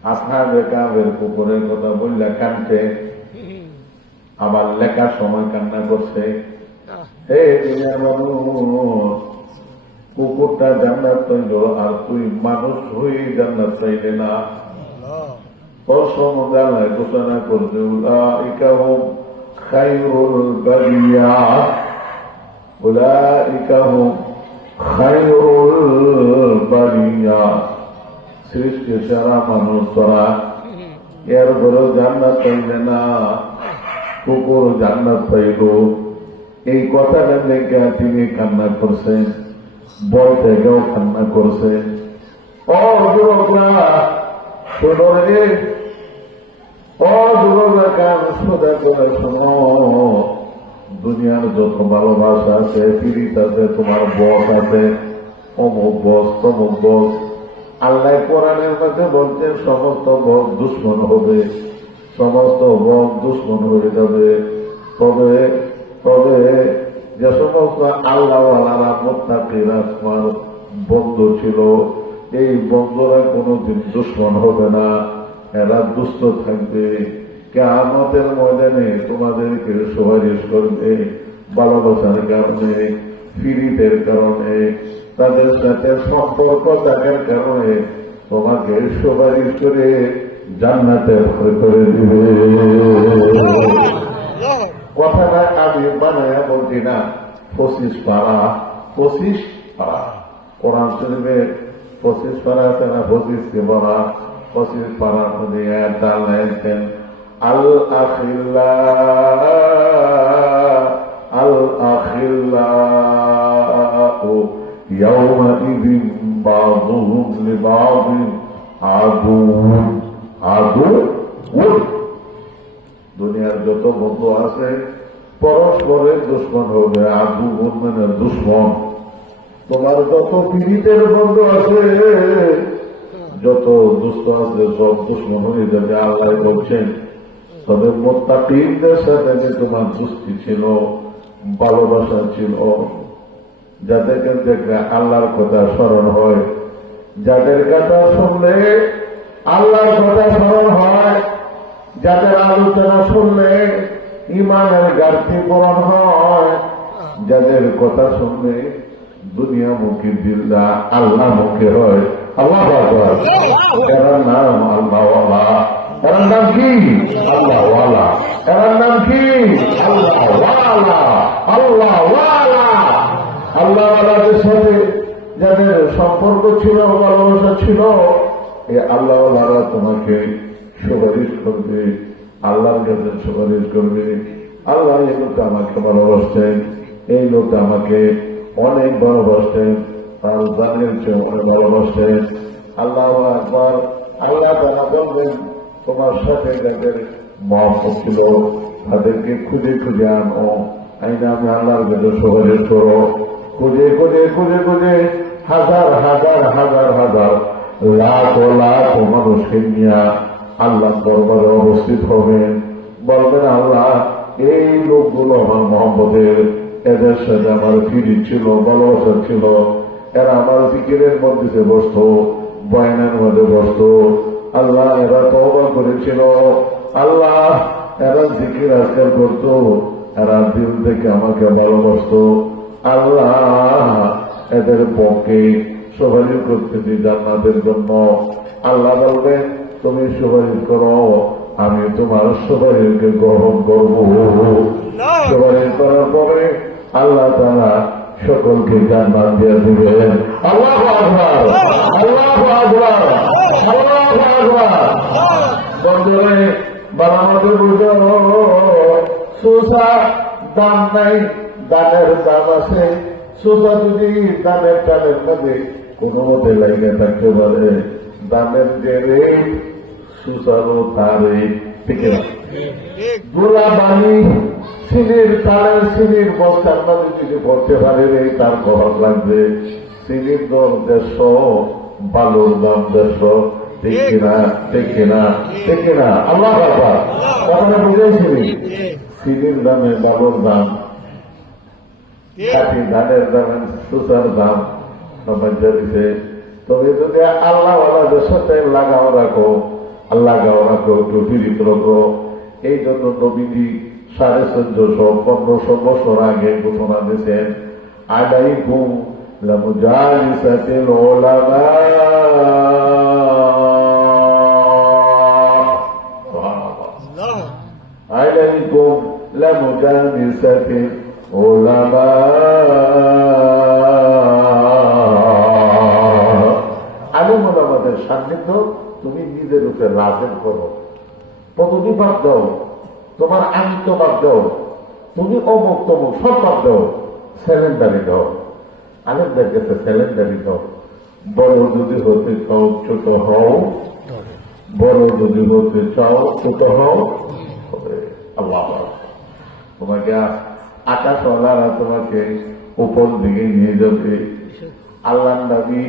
আসহাবে কাবের কুকুরের কথা বললে কান্দে আবার লেখার সময় কান্না করছে হে মানুষ কুকুরটা জান্নাত পাইল আর তুই মানুষ হয়ে জান্নাত পাইলে না তোর সম্বন্ধে আল্লাহ ঘোষণা করছে উলাইকা হুম খায়রুল বারিয়া উলাইকা হুম খায়রুল বারিয়া সৃষ্টি সারা মানুষ তোরা এর ঘরেও জান্নাত পাইলে না কুকুর জান্নাত পাইল এই কথাটা লেগে তিনি কান্না করছেন বলতে গেও কান্না করছে ও যুবকরা শোনো রে ও যুবকরা কান সোজা করে শোনো দুনিয়ার যত ভালোবাসা আছে পীড়িত আছে তোমার বস আছে অমুক বস তমুক বস আল্লাহ কোরআনের মধ্যে বলছেন সমস্ত বস দুশ্মন হবে সমস্ত বস দুশ্মন হয়ে যাবে তবে তবে যে সমস্ত আল্লাহওয়ালারা মুত্তাকিরা তোমার বন্ধু ছিল এই বন্ধুরা কোনদিন দুশ্মন হবে না এরা দুষ্ট থাকবে কিয়ামতের ময়দানে তোমাদেরকে সুপারিশ করবে ভালোবাসার কারণে ফিরিতের কারণে তাদের সাথে সম্পর্ক থাকার কারণে তোমাকে সুপারিশ করে জান্নাতে ভরে করে দিবে কথাটা আমি বানায়া বলছি না 25 পারা কোরআন শরীফে 25 পারা আছে না 25 পারা 25 পারার মধ্যে ডাল নিয়েছেন আল আখিল্লা ইয়াউমাইযিন বাযুহুম লিবাযিন আদুউন দুনিয়ার যত বন্ধু আছে পরস্পরের দুশ্মন হবে আদুউন মানে দুশ্মন তোমার যত পীড়িতের বন্ধু আছে যত দুষ্ট আছে সব দুশ্মন হয়ে যাবে আল্লাহ বলছেন তবে মুত্তাকিনদের সাথে তোমার দুষ্টি ছিল ভালোবাসা ছিল যাদেরকে দেখলে আল্লাহর কথা স্মরণ হয় যাদের কথা শুনলে আল্লাহর কথা স্মরণ হয় যাদের আলোচনা শুনলে ইমানের ঘাটতি পূরণ হয় যাদের কথা শুনলে দুনিয়া মুখী দিল্লা আল্লাহ মুখে হয় আল্লাহ এর নাম আল্লাহওয়ালা এর নাম কি আল্লাহওয়ালা এর নাম কি আল্লাহওয়ালা, আল্লাহওয়ালা। আল্লাহওয়ালাদের সাথে যাদের সম্পর্ক ছিল, ভালোবাসা ছিল, এই আল্লাহওয়ালারা তোমাকে সুপারিশ করবে, আল্লাহর কাছে সুপারিশ করবে। আল্লাহ এই লোকটা আমাকে ভালোবাসতেন, এই লোকটা আমাকে অনেক ভালোবাসতেন, তার জানের চেয়ে অনেক ভালোবাসতেন। আল্লাহ আকবার। আল্লাহ তারা বলবেন তোমার সাথে যাদের মহব্বত ছিল তাদেরকে খুঁজে খুঁজে আনো, আইনা আমি আল্লাহর কাছে সুপারিশ করো। খুঁজে খুঁজে খুঁজে খুঁজে হাজার হাজার হাজার হাজার লাখ লাখ মানুষকে নিয়ে আল্লাহ দরবারে অবস্থিত হবেন। বলবেন আল্লাহ এই লোকগুলো আমার মহব্বতের, এদের সাথে আমার ফিরি ছিল, ভালোবাসা ছিল, এরা আমার জিকিরের মধ্যে বসত, বয়ানের মধ্যে বসত। আল্লাহ এরা তওবা করেছিল, আল্লাহ এরা জিকির আজকাল করত, এরা দিল থেকে আমাকে ভালোবাসত। আল্লাহ এদের পক্ষে সুপারিশ করতেছি জান্নাতের জন্য। আল্লাহ বলবেন তুমি সুপারিশ করো, আমি তোমার সুপারিশকে গ্রহণ করব। সুপারিশ করার পরে আল্লাহ তাআলা সকলকে জান্নাত দিয়ে দিবেন। আল্লাহু আকবার, আল্লাহু আকবার, আল্লাহু আকবার। বন্ধুরা বানামাদের বুঝো, সুসা দাম নাই, দানের দাম আছে। সুসা যদি দানের টানের মধ্যে কোনো মতে লাগিয়ে থাকতে পারে, দামের যে রেট সুসারও তার রেট থেকে গোলা বালি সিনির তালের সিনির বস্তার মধ্যে যদি পড়তে পারে রে, তার খরচ লাগবে। সিনির দাম 150, বালুর দাম 150, ঠিক কিনা, ঠিক কিনা, ঠিক কিনা? আল্লাহ আকবার। আপনারা বুঝেছিলেন সিনির দামে বালুর দাম, কাঠি ধানের দাম, সুসার দাম সবাই দিছে। তবে যদি আল্লাহওয়ালাদের সাথে লাগাও রাখো, লাগাও রাখো, একটু ফিরিত রাখো। এই জন্য নবীজি 1450-1500 বছর আগে ঘোষণা দিয়েছেন, আলাইকুম লামুজালিসাতিল উলামা। আলাইকুম লামুজালিসাতিল উলামা। আলিম ওলামাদের সান্নিধ্য তুমি নিজের উপরে লাজেম করো। প্রতিটি বাদ দাও, তোমার আমিত্ব বাদ দাও, তুমি অমুক তমুক সব বাদ দাও, স্যালেন্ডারি দাও। আলেমদের কাছে স্যালেন্ডারি দাও। বড় যদি হতে চাও ছোট হও, বড় যদি হতে চাও ছোট হও। আল্লাহ তোমাকে আকাশওয়ালারা তোমাকে উপর দিকে নিয়ে যাবে। আল্লাহ নবী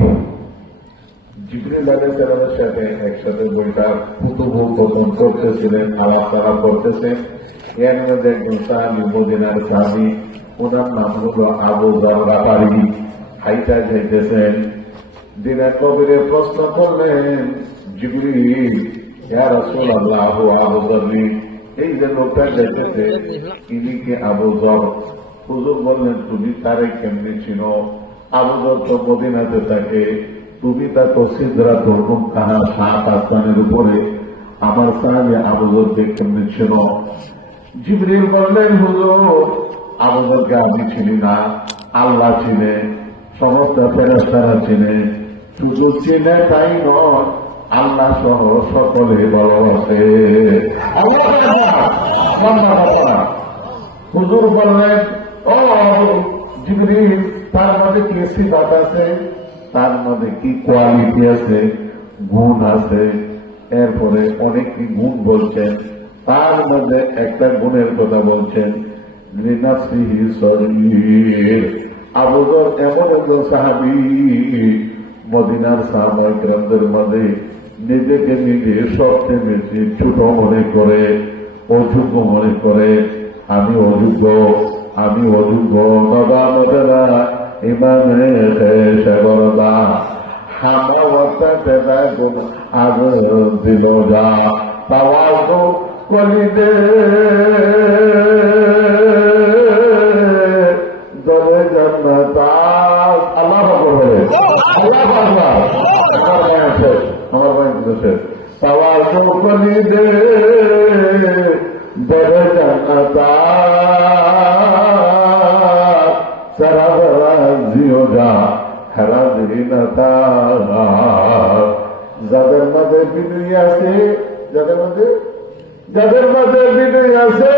জিবরিল আলাইহিস সালামের সাথে একসাথে বইটা কথোপকথন করতেছিলেন, আলাপ করতেছেন। এর মধ্যে একজন সাহাবী, মদিনার সাহাবী, ওনার নাম হলো আবু যর গাফারি, হাইটা যাইতেছেন। দিনের কবিরে প্রশ্ন করলেন, জিবরিল ইয়া রাসূলুল্লাহ আবু যরনি, এই যে লোকটা যাইতেছে ইনি কি আবু যর? হুজুর বললেন তুমি তারে কেমনি চিনো? আবু যর তো মদিনাতে থাকে, তুমি তা তো সিদরাতুল মুনতাহা 7 আসমানের উপরে, আমার সাহাবী আবু যরকে কেমনি চিনো? জিবরিল বললেন হুজুর আবু যরকে আমি চিনি না, আল্লাহ চিনে, সমস্ত ফেরেশতারা চিনে। শুধু চিনে তাই নয়, আল্লাহ সহ সকলে ভালোবাসে। হুজুর বললেন ও জিবরিল তার মধ্যে কি সিফাত আছে, তার মধ্যে কি কোয়ালিটি আছে, গুণ আছে। এরপরে অনেকটি গুণ বলছেন, তার মধ্যে একটা গুণের কথা বলছেন, লিনাফসিহি সরীর। আবু যর এমন একজন সাহাবী, মদিনার সাহাবায়ে কেরামদের মধ্যে নিজেকে নিজে সবচেয়ে বেশি ছোট মনে করে, অযোগ্য মনে করে। আমি অযোগ্য, আমি অযোগ্য। বাবা নবেরা ইমামে সেবরদা হামাওয়াতা তেদা গুণ আগ দিল যা তাওয়াজ কলিদে দলে জান্নাত। আল্লাহ বলে আল্লাহ আকবার। আমার ভাই শেষ তাওয়াজ কলিদে দেবে জান্নাতা সারা বেলা জিও যা হেরা দিনাতা যাদের মাঝে বিনয়ী আছে যাদের মাঝে বিনয়ী আছে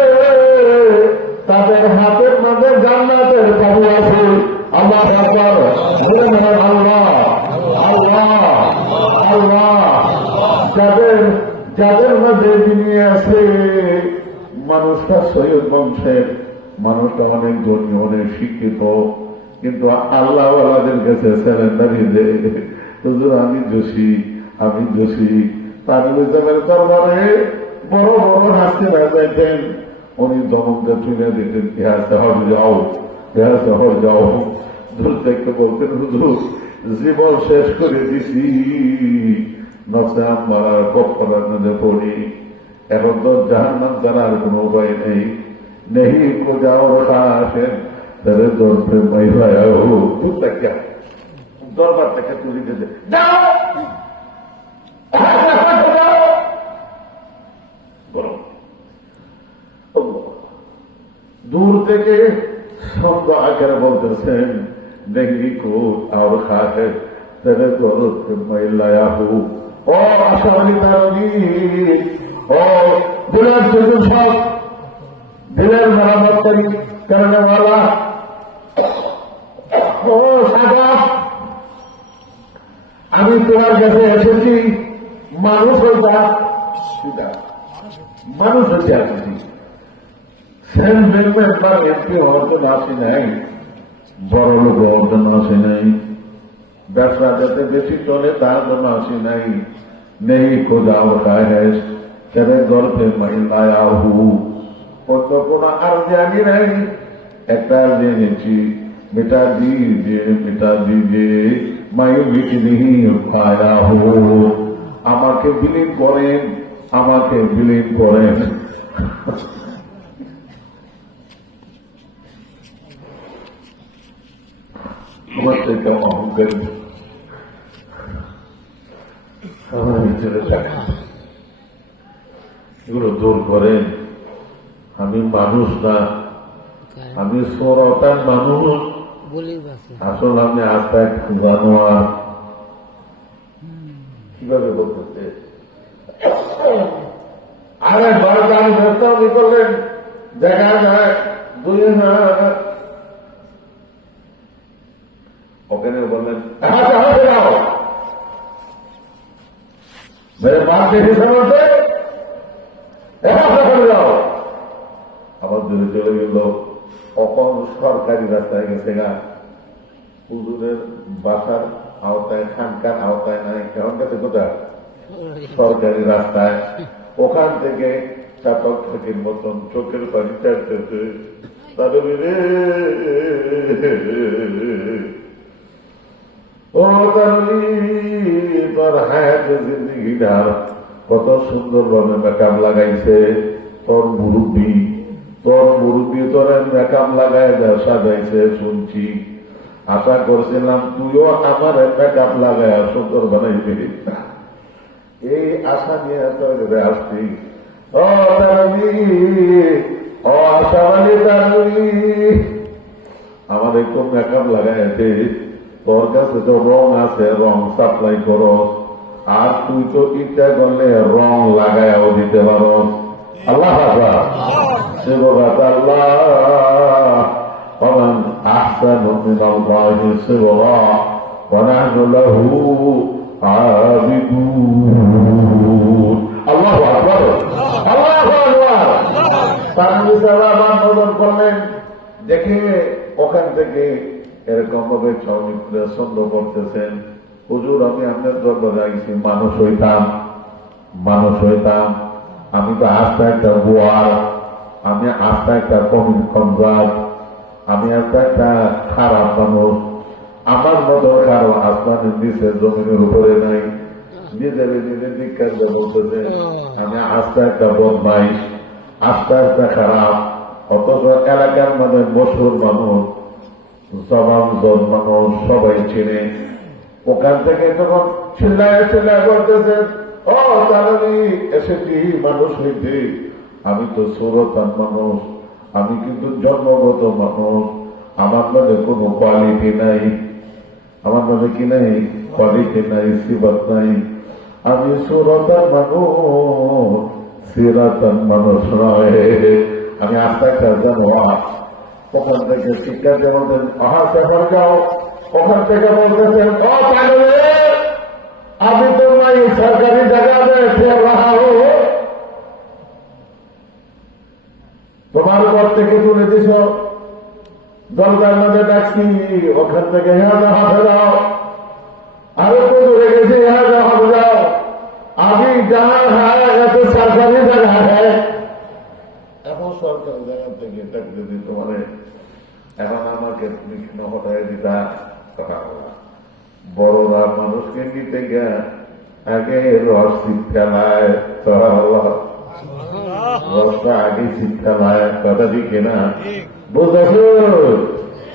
তাদের হাতের মাঝে জান্নাতের চাবি আছে। আল্লাহ আকবার, আল্লাহ আল্লাহ আল্লাহ। যাদের মাঝে বিনয়ী আছে, মানুষটা সৈয়দ বংশের, মানুষটা অনেক ধনী, অনেক শিক্ষিত, কিন্তু আল্লাহওয়ালাদের কাছে স্যালেন্ডারি দেয়, হুজুর আমি দোষী। তার দরবারে বড় বড় হাসিরা দেখেন, উনি দমকটা তুলে দিতেন, হর যাও। দূর থেকে বলতেন, হুজুর জীবন শেষ করে দিছি, নফসে মারার কপ্পরার মধ্যে পড়ি, এখন তো জাহান্নাম জানার কোন উপায় নেই। নেই কো যাও আসেন তাহলে দরবারে মাইলায় দূর থেকে দরবার থেকে তুলি দিতে যাও, দূর থেকে শব্দ আকারে বলতেছেন, নেই কো আর খাহে তাহলে দরবারে মাইলায় ও আশাবাদী তারণী, ও দিলের চতুর সব দিলের মেরামতকারী করনেওয়ালা, ও সাদা, আমি তোমার কাছে এসেছি মানুষ হইতা, মানুষ হইতে আসছি। সেন্ট মেম্বার এমপি হওয়ার জন্য আসি নাই, বড় লোক হওয়ার জন্য আসি নাই, ব্যবসা যাতে বেশি চলে তার জন্য আসি নাই। নেই খোঁজা হ্যাস কেন গল্পে মহিলায়া হু, অন্য কোন আর জানি নাই, একটা জেনেছি মিটা দিজে মাই মিটনি পায়া হো। আমাকে বিলীন করেন, আমাকে বিলীন করেন। আমার থেকে অহংকারী আমার ভিতরে থাকে, এগুলো দূর করেন। আমি মানুষ না, আমি সরতার মানুষ, আসলে আমি আস্তে জানোয়ার। কিভাবে বলতেছে আরে বারোটা আমি ব্যস্তাবি করলেন, দেখা যায় 2000 ওখানে বললেন যাও মেরে মার দেখে সামনে যাও, আবার দূরে চলে গেল। কখন সরকারি রাস্তায় গেছে গা, হুজুরের বাসার আওতায়, খানকার আওতায় নাই, কেমন গেছে কোথায় সরকারি রাস্তায়। ওখান থেকে চাতক থাকির মতন চোখের পানি চাইতেছে, তাদের ও তোর হায়াত জিন্দিগিটার কত সুন্দর ভাবে মেকআপ লাগাইছে তোর মুরব্বী তোর মেকআপ লাগাই সাজাইছে শুনছি। আশা করছিলাম তুইও আমার মেকআপ লাগাই সুন্দর বানাইবি, এই আশা নিয়ে আসছি। ও তারবি, ও আশাবাদী তারবি, আমার একটু মেকআপ লাগাইছে, তোর কাছে তো রং আছে, রং সাপ্লাই করো, আর তুই তো ইচ্ছা করলে রং লাগাইও দিতে পারো। আল্লাহ শিবগাত আল্লাহ ومن أحسن من الله صبغا ونحن له عابدون। الله أكبر الله أكبر। তানভীর সাহেব আন্দোলন করলেন, দেখে ওখান থেকে এরকম ভাবে শ্রমিকরা সন্দেহ করতেছেন, হুজুর আমি আপনার দরবারে আইছি মানুষ হইতাম, আমি তো আস্থা একটা গোয়ার, আমি আস্থা একটা কমজাত, আমি একটা খারাপ মানুষ, আমার মতো খারাপ আসমানের নিচে জমিনের উপরে নাই। নিজের দীক্ষার বলতেছে আমি আস্থা একটা বদমাইশ, আস্থা একটা খারাপ, অথচ এলাকার মধ্যে মশুর মানুষ, জবানজন মানুষ সবাই চেনে। ওখান থেকে তখন চিল্লায় করতেছে, ও তাহলে এসেছি মানুষ হইতে, আমি তো সুরতান মানুষ, আমি কিন্তু জন্মগত মানুষ, আমার মধ্যে কোনো কোয়ালিটি নাই, আমার মধ্যে কি নাই, কোয়ালিটি নাই, সিবাত নাই। আমি সুরতান মানুষ, সিরাতান মানুষ নয়। আমি আস্তে আস্তে জানো, ওখান থেকে শিক্ষা দিয়ে বলতেন সেখানে যাও, ওখান থেকে বলতেছেন আমি তো নাই সরকারি জায়গাতে তোমার ঘর থেকে তুলে দিছ, দরজার মধ্যে ডাকছি, ওখান থেকে হাফে যাও, আরো তো দূরে গেছি হাফে যাও, আমি জানা হ্যাঁ এত সরকারি জায়গা হ্যাঁ। এখন সরকারি জায়গা থেকে ডাকতে দিত মানে এখন আমাকে তুমি কেন হটাই দিতা? কথা বলা বড়রা মানুষকে নিতে গিয়া আগে রস শিক্ষালায়, রসটা আগে শিক্ষালায়, কথা দিকে না বুঝেছ?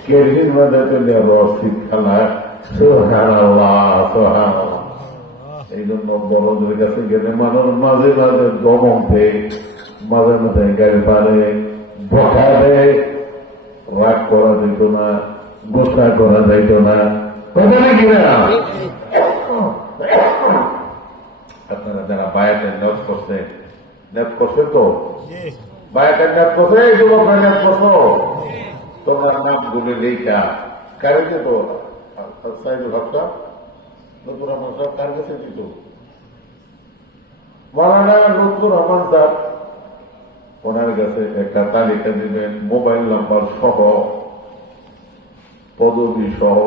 কেজির মধ্যে চলে রস শিক্ষালায়, সুবহানাল্লাহ সুবহানাল্লাহ। এই জন্য বড়দের কাছে গেলে মানুষ মাঝে মাঝে দমকে, মাঝে মাঝে গাড়ি পারে, বকারে, রাগ করা যেত না, গোসা করা যাইত না, কথা নাকি না? আপনারা যারা বায়াতের নেট করছে তো বায়াতের নেট করছে, এই যুবকরা নেট করছো, তোমার নাম গুলি লেখা কারে যেত? সাইদুল হক সাহেব, লুৎফুর রহমান সাহেব কার কাছে দিত? মৌলানা লুৎফুর রহমান সাহেব, ওনার কাছে একটা তালিকা দিবেন, মোবাইল নাম্বার সহ, পদবি সহ।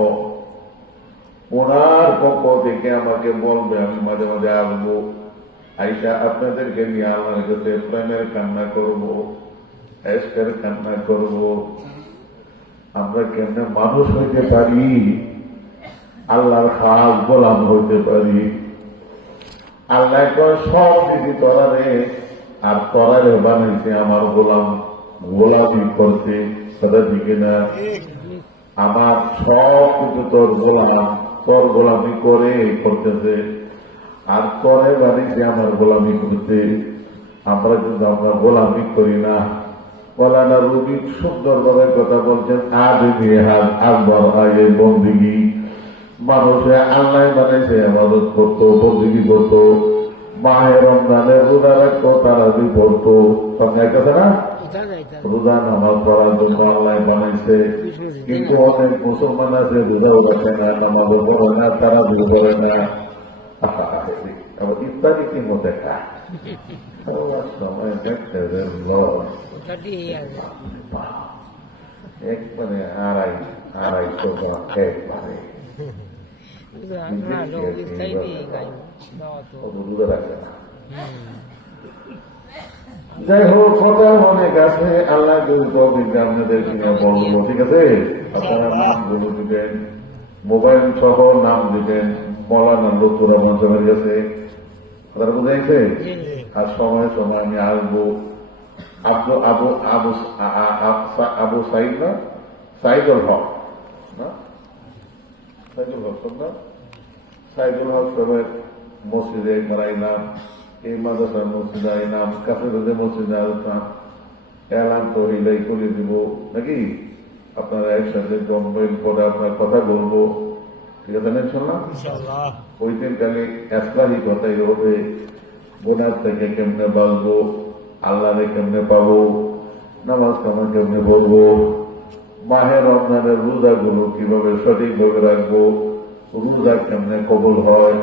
ওনার পক্ষ থেকে আমাকে বলবে, আমি মাঝে মাঝে আসবো, আইসা আপনাদেরকে নিয়ে আমার কাছে প্রেমের কান্না করবো, এসকের কান্না করবো। আমরা কেমনে মানুষ হইতে পারি, আল্লাহর খাস গোলাম হইতে পারি? আল্লাহ সব দিদি তরারে, আর তরারে বানাইছে আমার গোলাম, গোলামি করছে, সেটা দিকে না? আমার সব কিছু তোর গোলাম, তোর গোলামি করে করতেছে, আর তরে বানিয়েছে আমার গোলামি করতে। আমরা কিন্তু আমরা গোলামি করি না। মৌলানা রুবি সুন্দরভাবে কথা বলছেন, আদি হাত আকবর আগে বন্দিগি, মানুষে আল্লাহ বানাইছে আমাদের করতো, বন্দিগি করতো, মায়ের রমজানে রোজা রাখতো, তারাবি পড়তো, সঙ্গে কথা না? রোজা নামাজ পড়ার জন্য আল্লাহ বানাইছে। কিন্তু অনেক মুসলমান আছে রোজাও রাখে না, নামাজও পড়ে না, তারাবিও পড়ে না, ইত্যাদি কি মতে সময় দেখতে একবারে আড়াইশো একবারে রাখে না। যাই হোক, কথা অনেক আছে, আল্লাহ আপনাদের কিনে বলবো, ঠিক আছে? আপনারা নাম গুলো দিবেন, মোবাইল সহ নাম দিবেন, মৌলানা লুৎফুর রহমান সাহেবের কাছে, কথাটা বুঝাইছে? আর সময় সময় আমি আসবো। আবু সাইদ না, সাইদুল হক না, সাইদুল হক সব না, সাইদুল হক সাহেবের মসজিদে একবার আইলাম, এই মাদ্রাসার মসজিদে আইলাম, কাছে মসজিদে আসলাম, এলাম তো হিলাই করে দিব নাকি? আপনারা একসাথে জমবেন, পরে আপনার কথা বলবো, ঠিক আছে না? শুনলাম ওই দিন কালে এসলাহি কথাই হবে, গোনার থেকে কেমনে বাঁচবো, আল্লাহরে কেমনে পাবো, নামাজ কামা কেমনে পড়বো, মাহের রমজানের রোজা গুলো কিভাবে সঠিকভাবে রাখবো, রোজা কেমনে কবল হয়,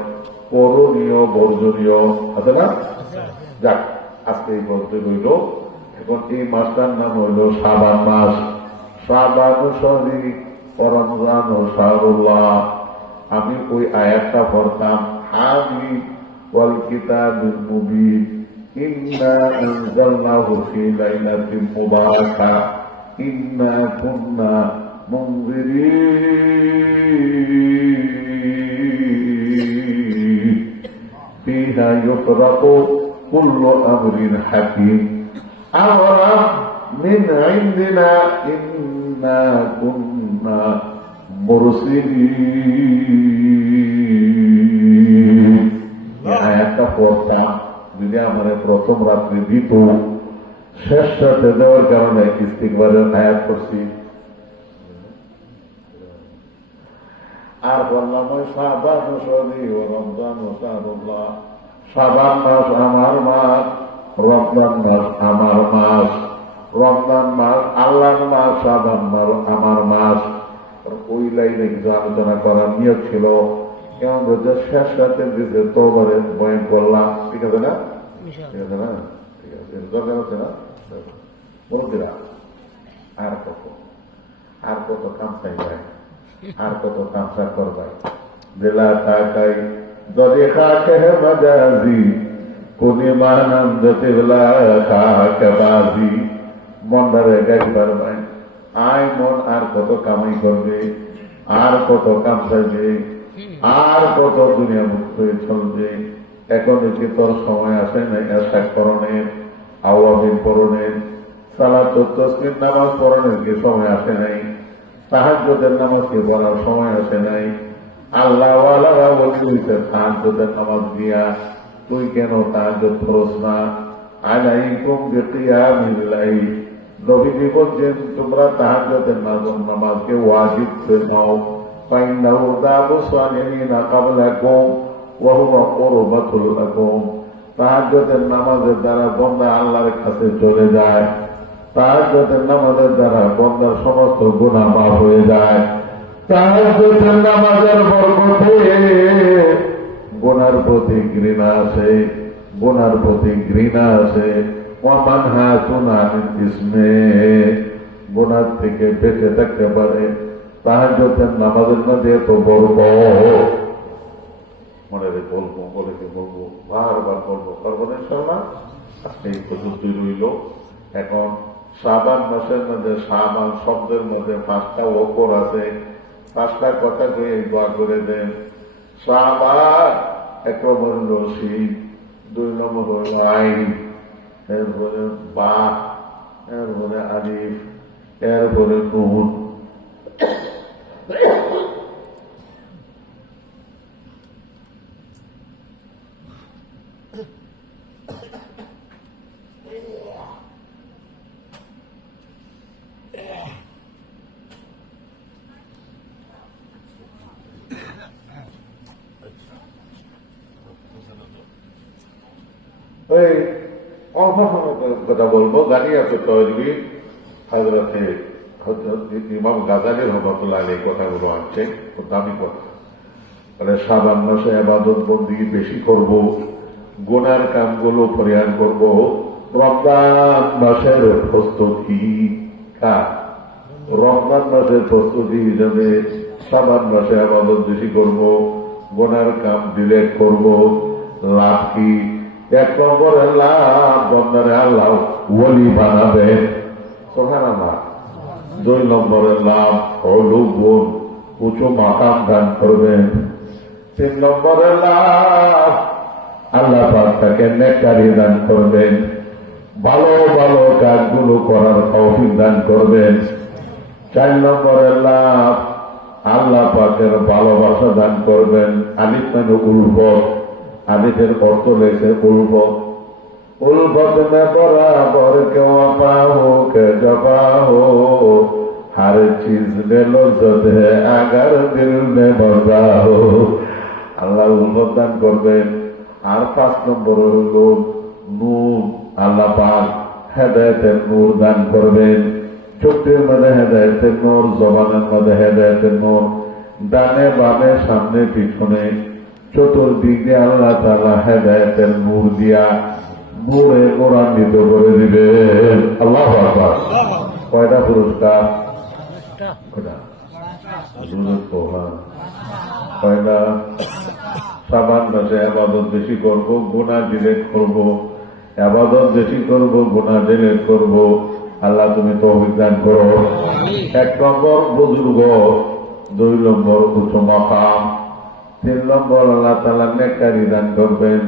করণীয় বর্জনীয় আছে না? যাক, আজকে এই বলতে হইল। এখন এই মাসটার নাম হইল শাবান মাস। শাবান শরীফ রমজান ও শাহরুল্লাহ। আমি ওই আয়াতটা পড়তাম, হামিদ ওয়াল কিতাবিল মুবিন, ইন্না আনজালনাহু ফি লাইলাতিন মুবারাকাহ, ইন্না কুন্না মুনজিরিন, ফিহা ইউফরাকু কুল্লু আমরিন হাকিম, আমরান মিন ইনদিনা, ইন্না কুন্না মুরসিলিন। আয়াতটা পড়তাম, যদি আমার প্রথম রাত্রে দিত, শেষ রাতে দেওয়ার কারণে ইস্তিগফারের আয়াত করছি। আর বললাম ওই শাবান শরী ও রমজান ও শাহরুল্লাহ, শাবান মাস আমার মাস, রমজান মাস আমার মাস, রমজান মাস আল্লাহর মাস, শাবান মাস আমার মাস। ওই লাইনে কিছু আলোচনা করার নিয়োগ ছিল, কেমন বলছে শেষ রাতে দিতে তোবারে বয়ান করলাম। ঠিক আছে না? ঠিক আছে না? ঠিক আছে, দরকার হচ্ছে না? বলছিলাম আর কত কাম চাইবাই, আর কত কামসা করবাই। দিলা তাকাই যদি খাকে হে মজাজি, কোনি মানন্দ তিবলা খাকে বাজি। মনদারে গাই পারবাই, আয় মন আর কত কামাই করবে, আর কত কাম চাইবে, আর কত দুনিয়া মুক্ত হয়ে চলবে। এখন কি তোর সময় আসে না এসা করণের, আওয়াবিন পড়নের, সালাতুত তাসবিহ নামাজ পড়নের কি সময় আসে নাই? তাহাজ্জুদের নামাজ কি পড়ার সময় আসে নাই? আল্লাহ ওয়ালারা বলছে তাহাজ্জুদের নামাজ দিয়া তুই কেন তাহাজ্জুদ পড়ছ না? আলাইকুম বিকিয়ামিল লাইল, নবীজি বলছেন তোমরা তাহাজ্জুদের নামাজকে ওয়াজিব করে নাও। ফাইন্নাহু দাবু সালিহিনা ক্বাবলাকুম ওয়া হুয়া কুরবাতুল লাকুম। তাহাজ্জুদের নামাজের দ্বারা বান্দা আল্লাহর কাছে চলে যায়, তাহাজ্জুদের নামাজের দ্বারা বান্দার সমস্ত গুনাহ মাফ হয়ে যায়। তাহাজ্জুদের নামাজের বরকতে গুনার প্রতি ঘৃণা আসে, গুনার প্রতি ঘৃণা আসে। ওয়ামান হাতুন আনিল ইসমে, গুনার থেকে বেঁচে থাকতে পারে। তাহাজ্জুদের নামাজের মধ্যে এত বরকত, মনে রে বলবো, বলবো, বারবার বলবো, পারবো না ইনশাআল্লাহ। আজকে এই পর্যন্তই রইল। এখন শাবান মাসের মধ্যে, শাবান শব্দের মধ্যে 5টা অক্ষর আছে, 5টা কথা দিয়ে দোয়া করে দেন। শাবান 1 নম্বর হল শীত, 2 নম্বর হল আইন, এরপরে বা, এরপরে আলিফ, এরপরে নুন। এই অল্প সময় কথা বলবো। গাড়ি আছে তৈরি হাজরাতে ইমাম গাজালি রহমতুল্লাহ আলাইহি কথাগুলো আনছে, খুব দামি কথা। মানে শাবান মাসে ইবাদত বন্দেগী বেশি করব, গুনার কামগুলো পরিহার করব। রমজান মাসের প্রস্তুতি কার? রমজান মাসের প্রস্তুতি হিসাবে শাবান মাসে ইবাদত বেশি করব, গুনার কাম ডিলেট করব। লাভ কি? 1 নম্বরে লাভ, বন্দারে আল্লাহ ওলি বানাবেন, সুবহানাল্লাহ। 2 নম্বরে লাভ, লোকজন উঁচু মাকাম দান করবেন। 3 নম্বরে লাভ, আল্লাহ পাক তাকে নেককারি দান করবেন, ভালো ভালো কাজগুলো করার তৌফিক দান করবেন। 4 নম্বরে লাভ, আল্লাহ পাকের ভালোবাসা দান করবেন। আলিফ মানে উলফত, আলিফের অর্থ লেগেছে উলফত। उल्फत में बराबर क्यों पाओ के जबाओ, हर चीज में लज्जत है अगर दिल में मजा हो। আল্লাহ উন্নত দান করবেন। আর 5 নম্বর হল নূর, আল্লাহ পাক হেদায়েতের নূর দান করবেন। চোখের মধ্যে হেদায়েতের নূর, জবানের মধ্যে হেদায়েতের নূর, ডানে বামে সামনে পিছনে চতুর্দিকে আল্লাহ তাআলা হেদায়েতের নূর দিয়া নূরে নূরান্বিত করে দিবেন। আল্লাহু আকবার। কয়টা পুরস্কার? কয়টা? শাবান মাসে ইবাদত বেশি করব, গুনাহ ডিলেট করব, ইবাদত বেশি করব, গুনাহ ডিলেট করব। আল্লাহ তুমি তৌফিক দান করো। 1 নম্বর বুজুর্গ, 2 নম্বর উচ্চ মাকাম, 3 নম্বর আল্লাহ তাআলা নেককারি দান করবেন,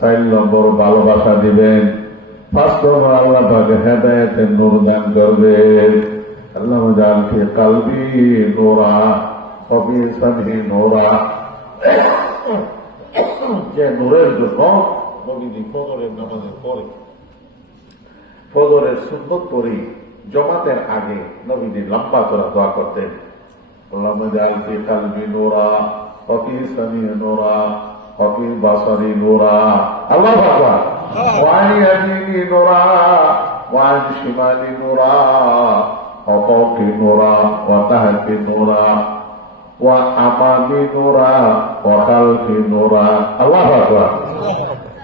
4 নম্বর ভালোবাসা দিবেন, 5 নম্বর আল্লাহ পাক হেদায়েতের নূর দান করবেন। আল্লাহ জাল ফি কলবি নূরা ওয়া ফি সাদরি নূরা। যে নূরের জন্য নবীজি ফজরের নামাজের পরে ফজরের সুন্নত পড়ি জমাতের আগে নবীজি লম্বা চড়া দোয়া করতেন, আল্লাহুম্মা জাআল ফি কলবি নূরা ওয়া ফি সামি নূরা ওয়া ফি বাসারি নূরা, আল্লাহু আকবার, ওয়া আন ইয়ামিনি নূরা ওয়া আন শিমালি নূরা ওয়া ফাওকি নূরা ওয়া তাহতি নূরা ওয়া আমামি নূরা ওয়া খালফি নূরা, আল্লাহু আকবার,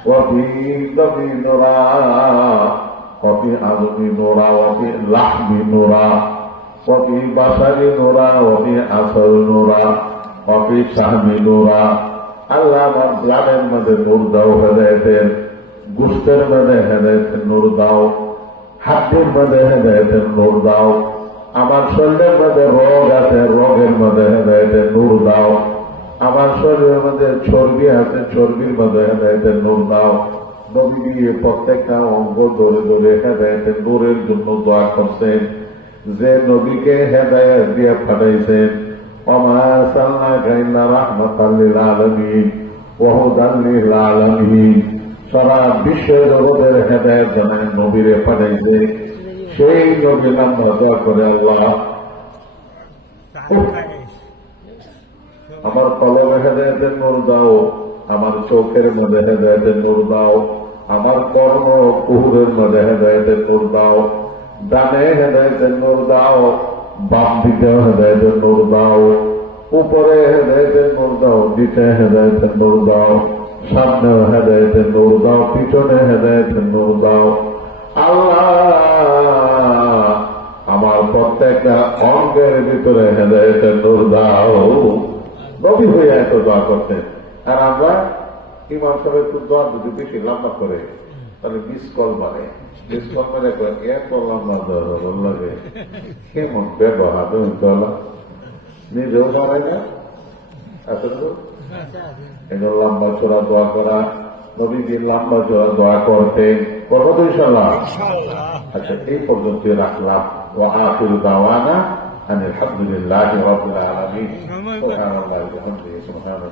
ওয়া ফি দমি নূরা ওয়া ফি আযমি নূরা ওয়া ফি লাহমি নূরা ওয়া ফি বাসারি নূরা ওয়া ফি আসল নূরা ওয়া ফি শাহমি নূরা। আল্লাহ আমার ব্লাডের মধ্যে নূর দাও, হেদায়েতের গোশতের মধ্যে হেদায়েতের নূর দাও, হাড্ডির মধ্যে হেদায়েতের নূর দাও, আমার শরীরের মধ্যে রোগ আছে, রোগের মধ্যে হেদায়েতের নূর দাও, আমার শরীরের মধ্যে চর্বি আছে, চর্বির মধ্যে হেদায়েতের নূর দাও। নবী প্রত্যেকটা অঙ্গ ধরে ধরে হেদায়েতের নূরের জন্য দোয়া করছেন। যে নবীকে হেদায়েত দিয়ে পাঠাইছেন, ওমা আরসালনাকা ইল্লা রাহমাতাল লিল আলামিন ওয়া হুদাল লিল আলামিন, সারা বিশ্ব জগতের হেদায়েত জানায় নবীরে পাঠাইছে। সেই নবী লম্বা দোয়া করে, আল্লাহ আমার কলমে হেদায়েতের নূর দাও, আমার চোখের মধ্যে হেদায়েতের নূর দাও, আমার কর্ম কুহুরের মধ্যে হেদায়েতের নূর দাও, ডানে হেদায়েতের নূর দাও, বাম দিকে হেদায়েতের নূর দাও, উপরে হেদায়েতের নূর দাও, নিচে হেদায়েতের নূর দাও, সামনে হেদায়েতের নূর দাও, পিছনে হেদায়েতের নূর দাও। আল্লাহ আমার প্রত্যেকটা অঙ্গের ভিতরে হেদায়েতের নূর দাও। নবী হইয়া এত দোয়া করতেন। আর আমরা ইমাম সাহেব একটু দোয়া যদি বেশি লম্বা করে তাহলে মিস কল মানে এত লম্বা দোয়া লাগে, কেমন ব্যবহার নিজেও জানে না। আসলে এগুলো লম্বা চোরা দোয়া করা, নবীজি লম্বা চোরা দোয়া করতেন। করবো তো ইনশাআল্লাহ? আচ্ছা, এই পর্যন্ত রাখলাম। ওয়া আখিরু দাওয়ানা আনিল হামদুলিল্লাহি রাব্বিল আলামিন। সুবহানাল্লাহি ওয়া বিহামদিহি, সুবহানাল্লাহ।